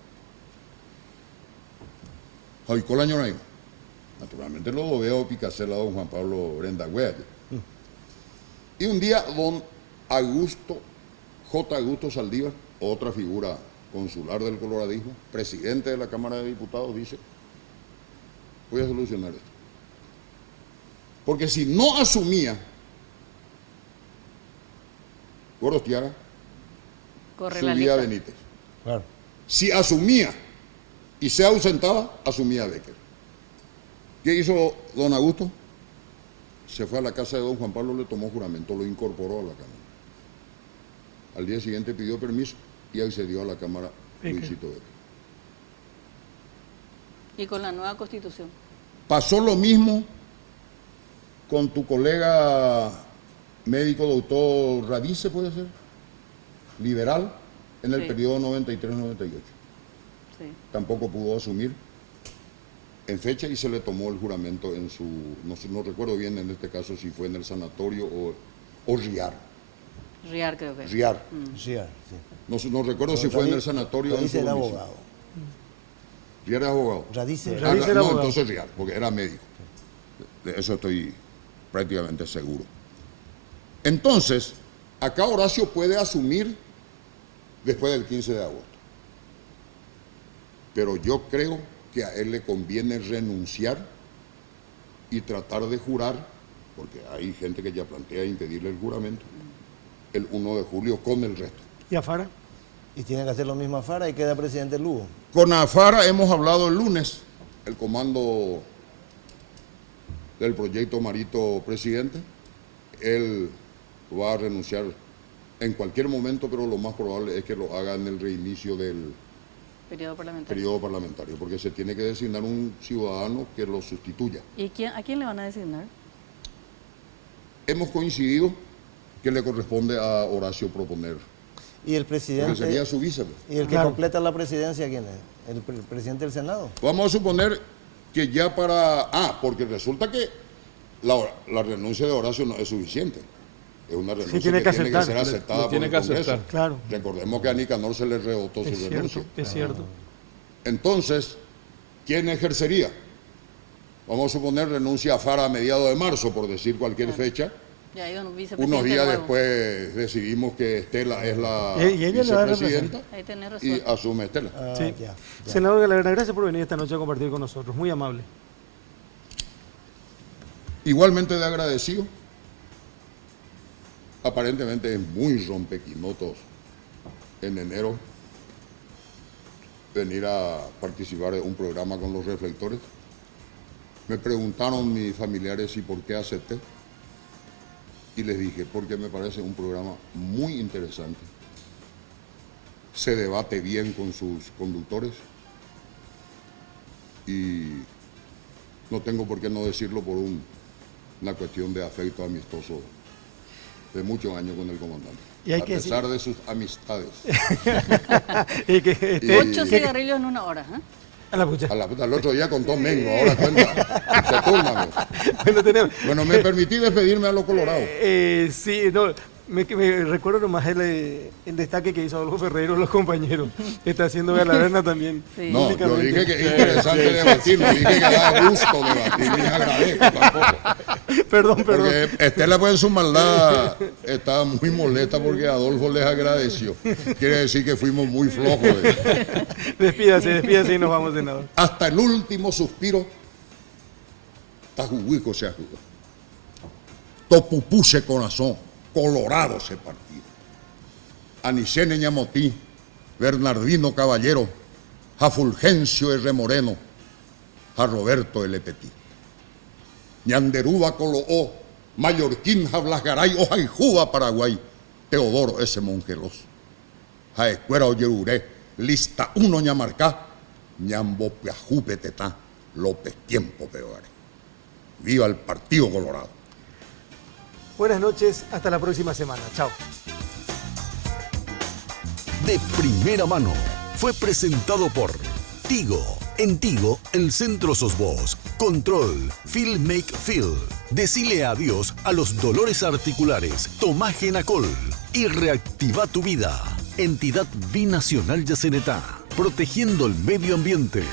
Javicola Ñoraima. Naturalmente lo veo Picacela, don Juan Pablo Brenda Güell. Y un día don J. Augusto Saldívar, otra figura consular del coloradismo, presidente de la Cámara de Diputados, dice: voy a solucionar esto. Porque si no asumía Gorostiaga, subía Benítez. Claro. Si asumía y se ausentaba, asumía Becker. ¿Qué hizo don Augusto? Se fue a la casa de don Juan Pablo, le tomó juramento, lo incorporó a la Cámara. Al día siguiente pidió permiso y accedió a la Cámara Luisito Becker. Y con la nueva Constitución. Pasó lo mismo con tu colega médico doctor Radice, puede ser, liberal, en el periodo 93-98. Sí. Tampoco pudo asumir en fecha y se le tomó el juramento en su, no recuerdo bien en este caso si fue en el sanatorio o Riar. Riar creo que. Riar. Riar, sí. No recuerdo si fue en el sanatorio o en Radice su era domicilio. abogado. Riar era abogado. Radice Radice era No, abogado. entonces Riar, porque era médico. De eso estoy prácticamente seguro. Entonces, acá Horacio puede asumir después del 15 de agosto. Pero yo creo que a él le conviene renunciar y tratar de jurar, porque hay gente que ya plantea impedirle el juramento, el 1 de julio con el resto. ¿Y Afara? Y tiene que hacer lo mismo a Fara y queda presidente Lugo. Con Afara hemos hablado el lunes, el comando del proyecto Marito presidente. Él va a renunciar en cualquier momento, pero lo más probable es que lo haga en el reinicio del periodo parlamentario, porque se tiene que designar un ciudadano que lo sustituya. ¿Y a quién le van a designar? Hemos coincidido que le corresponde a Horacio proponer, Y el porque presidente. sería su vice. ¿Y el que Claro. completa la presidencia quién es? ¿El presidente del Senado? Vamos a suponer que ya para... porque resulta que la renuncia de Horacio no es suficiente. Es una renuncia tiene que que tiene que aceptar. ser aceptada Lo tiene por que el Congreso. aceptar. Claro. Recordemos que a Nicanor se le rebotó su Es renuncia. cierto, es cierto. Entonces, ¿quién ejercería? Vamos a suponer renuncia a Fara a mediados de marzo, por decir cualquier fecha. Ya hay un vicepresidente Unos días nuevo. después decidimos que Estela es la Y ella le va a vicepresidenta Ahí tenés y razón. asume Estela. Ah, Sí. ya. Senador Galavera, gracias por venir esta noche a compartir con nosotros. Muy amable. Igualmente de agradecido. Aparentemente es muy rompequinotos en enero venir a participar de un programa con los reflectores. Me preguntaron mis familiares si por qué acepté. Y les dije, porque me parece un programa muy interesante. Se debate bien con sus conductores. Y no tengo por qué no decirlo por una cuestión de afecto amistoso de muchos años con el comandante. Y hay a que pesar de sus amistades. Y que Y- 8 cigarrillos en una hora. ¿Eh? a la pucha. A la puta, el otro día contó Mengo, ahora cuenta. Se turna, amigo. Bueno, tenemos. Bueno, me permití despedirme a los colorados. Sí, no, Me recuerdo nomás el destaque que hizo Adolfo Ferreiro, los compañeros. Está haciendo Galarena también. Sí. No, yo públicamente. dije que es interesante debatir, no dije que da gusto debatir, ni agradezco tampoco. Perdón. Porque Estela, pues en su maldad, estaba muy molesta porque Adolfo les agradeció. Quiere decir que fuimos muy flojos. Despídase y nos vamos, senador. Hasta el último suspiro, Tajuhuico se ayudó. Topupuse corazón, colorado se partido. Anicene Ñamotí, Bernardino Caballero, a Fulgencio R. Moreno, a Roberto L. Petit. Ñanderúa Coloó, Mallorquín Jablasgaray, Ojaijuba Paraguay, Teodoro S. Mongelos. A Escuera Oyeruré, Lista 1 Ñamarcá, Ñambopiajú Petetá, López Tiempo Peore. Viva el Partido Colorado. Buenas noches, hasta la próxima semana. Chao. De primera mano fue presentado por Tigo. En Tigo, el centro sos vos. Control, Feel Make Feel. Decile adiós a los dolores articulares. Tomá Genacol y reactiva tu vida. Entidad Binacional Yacenetá, protegiendo el medio ambiente.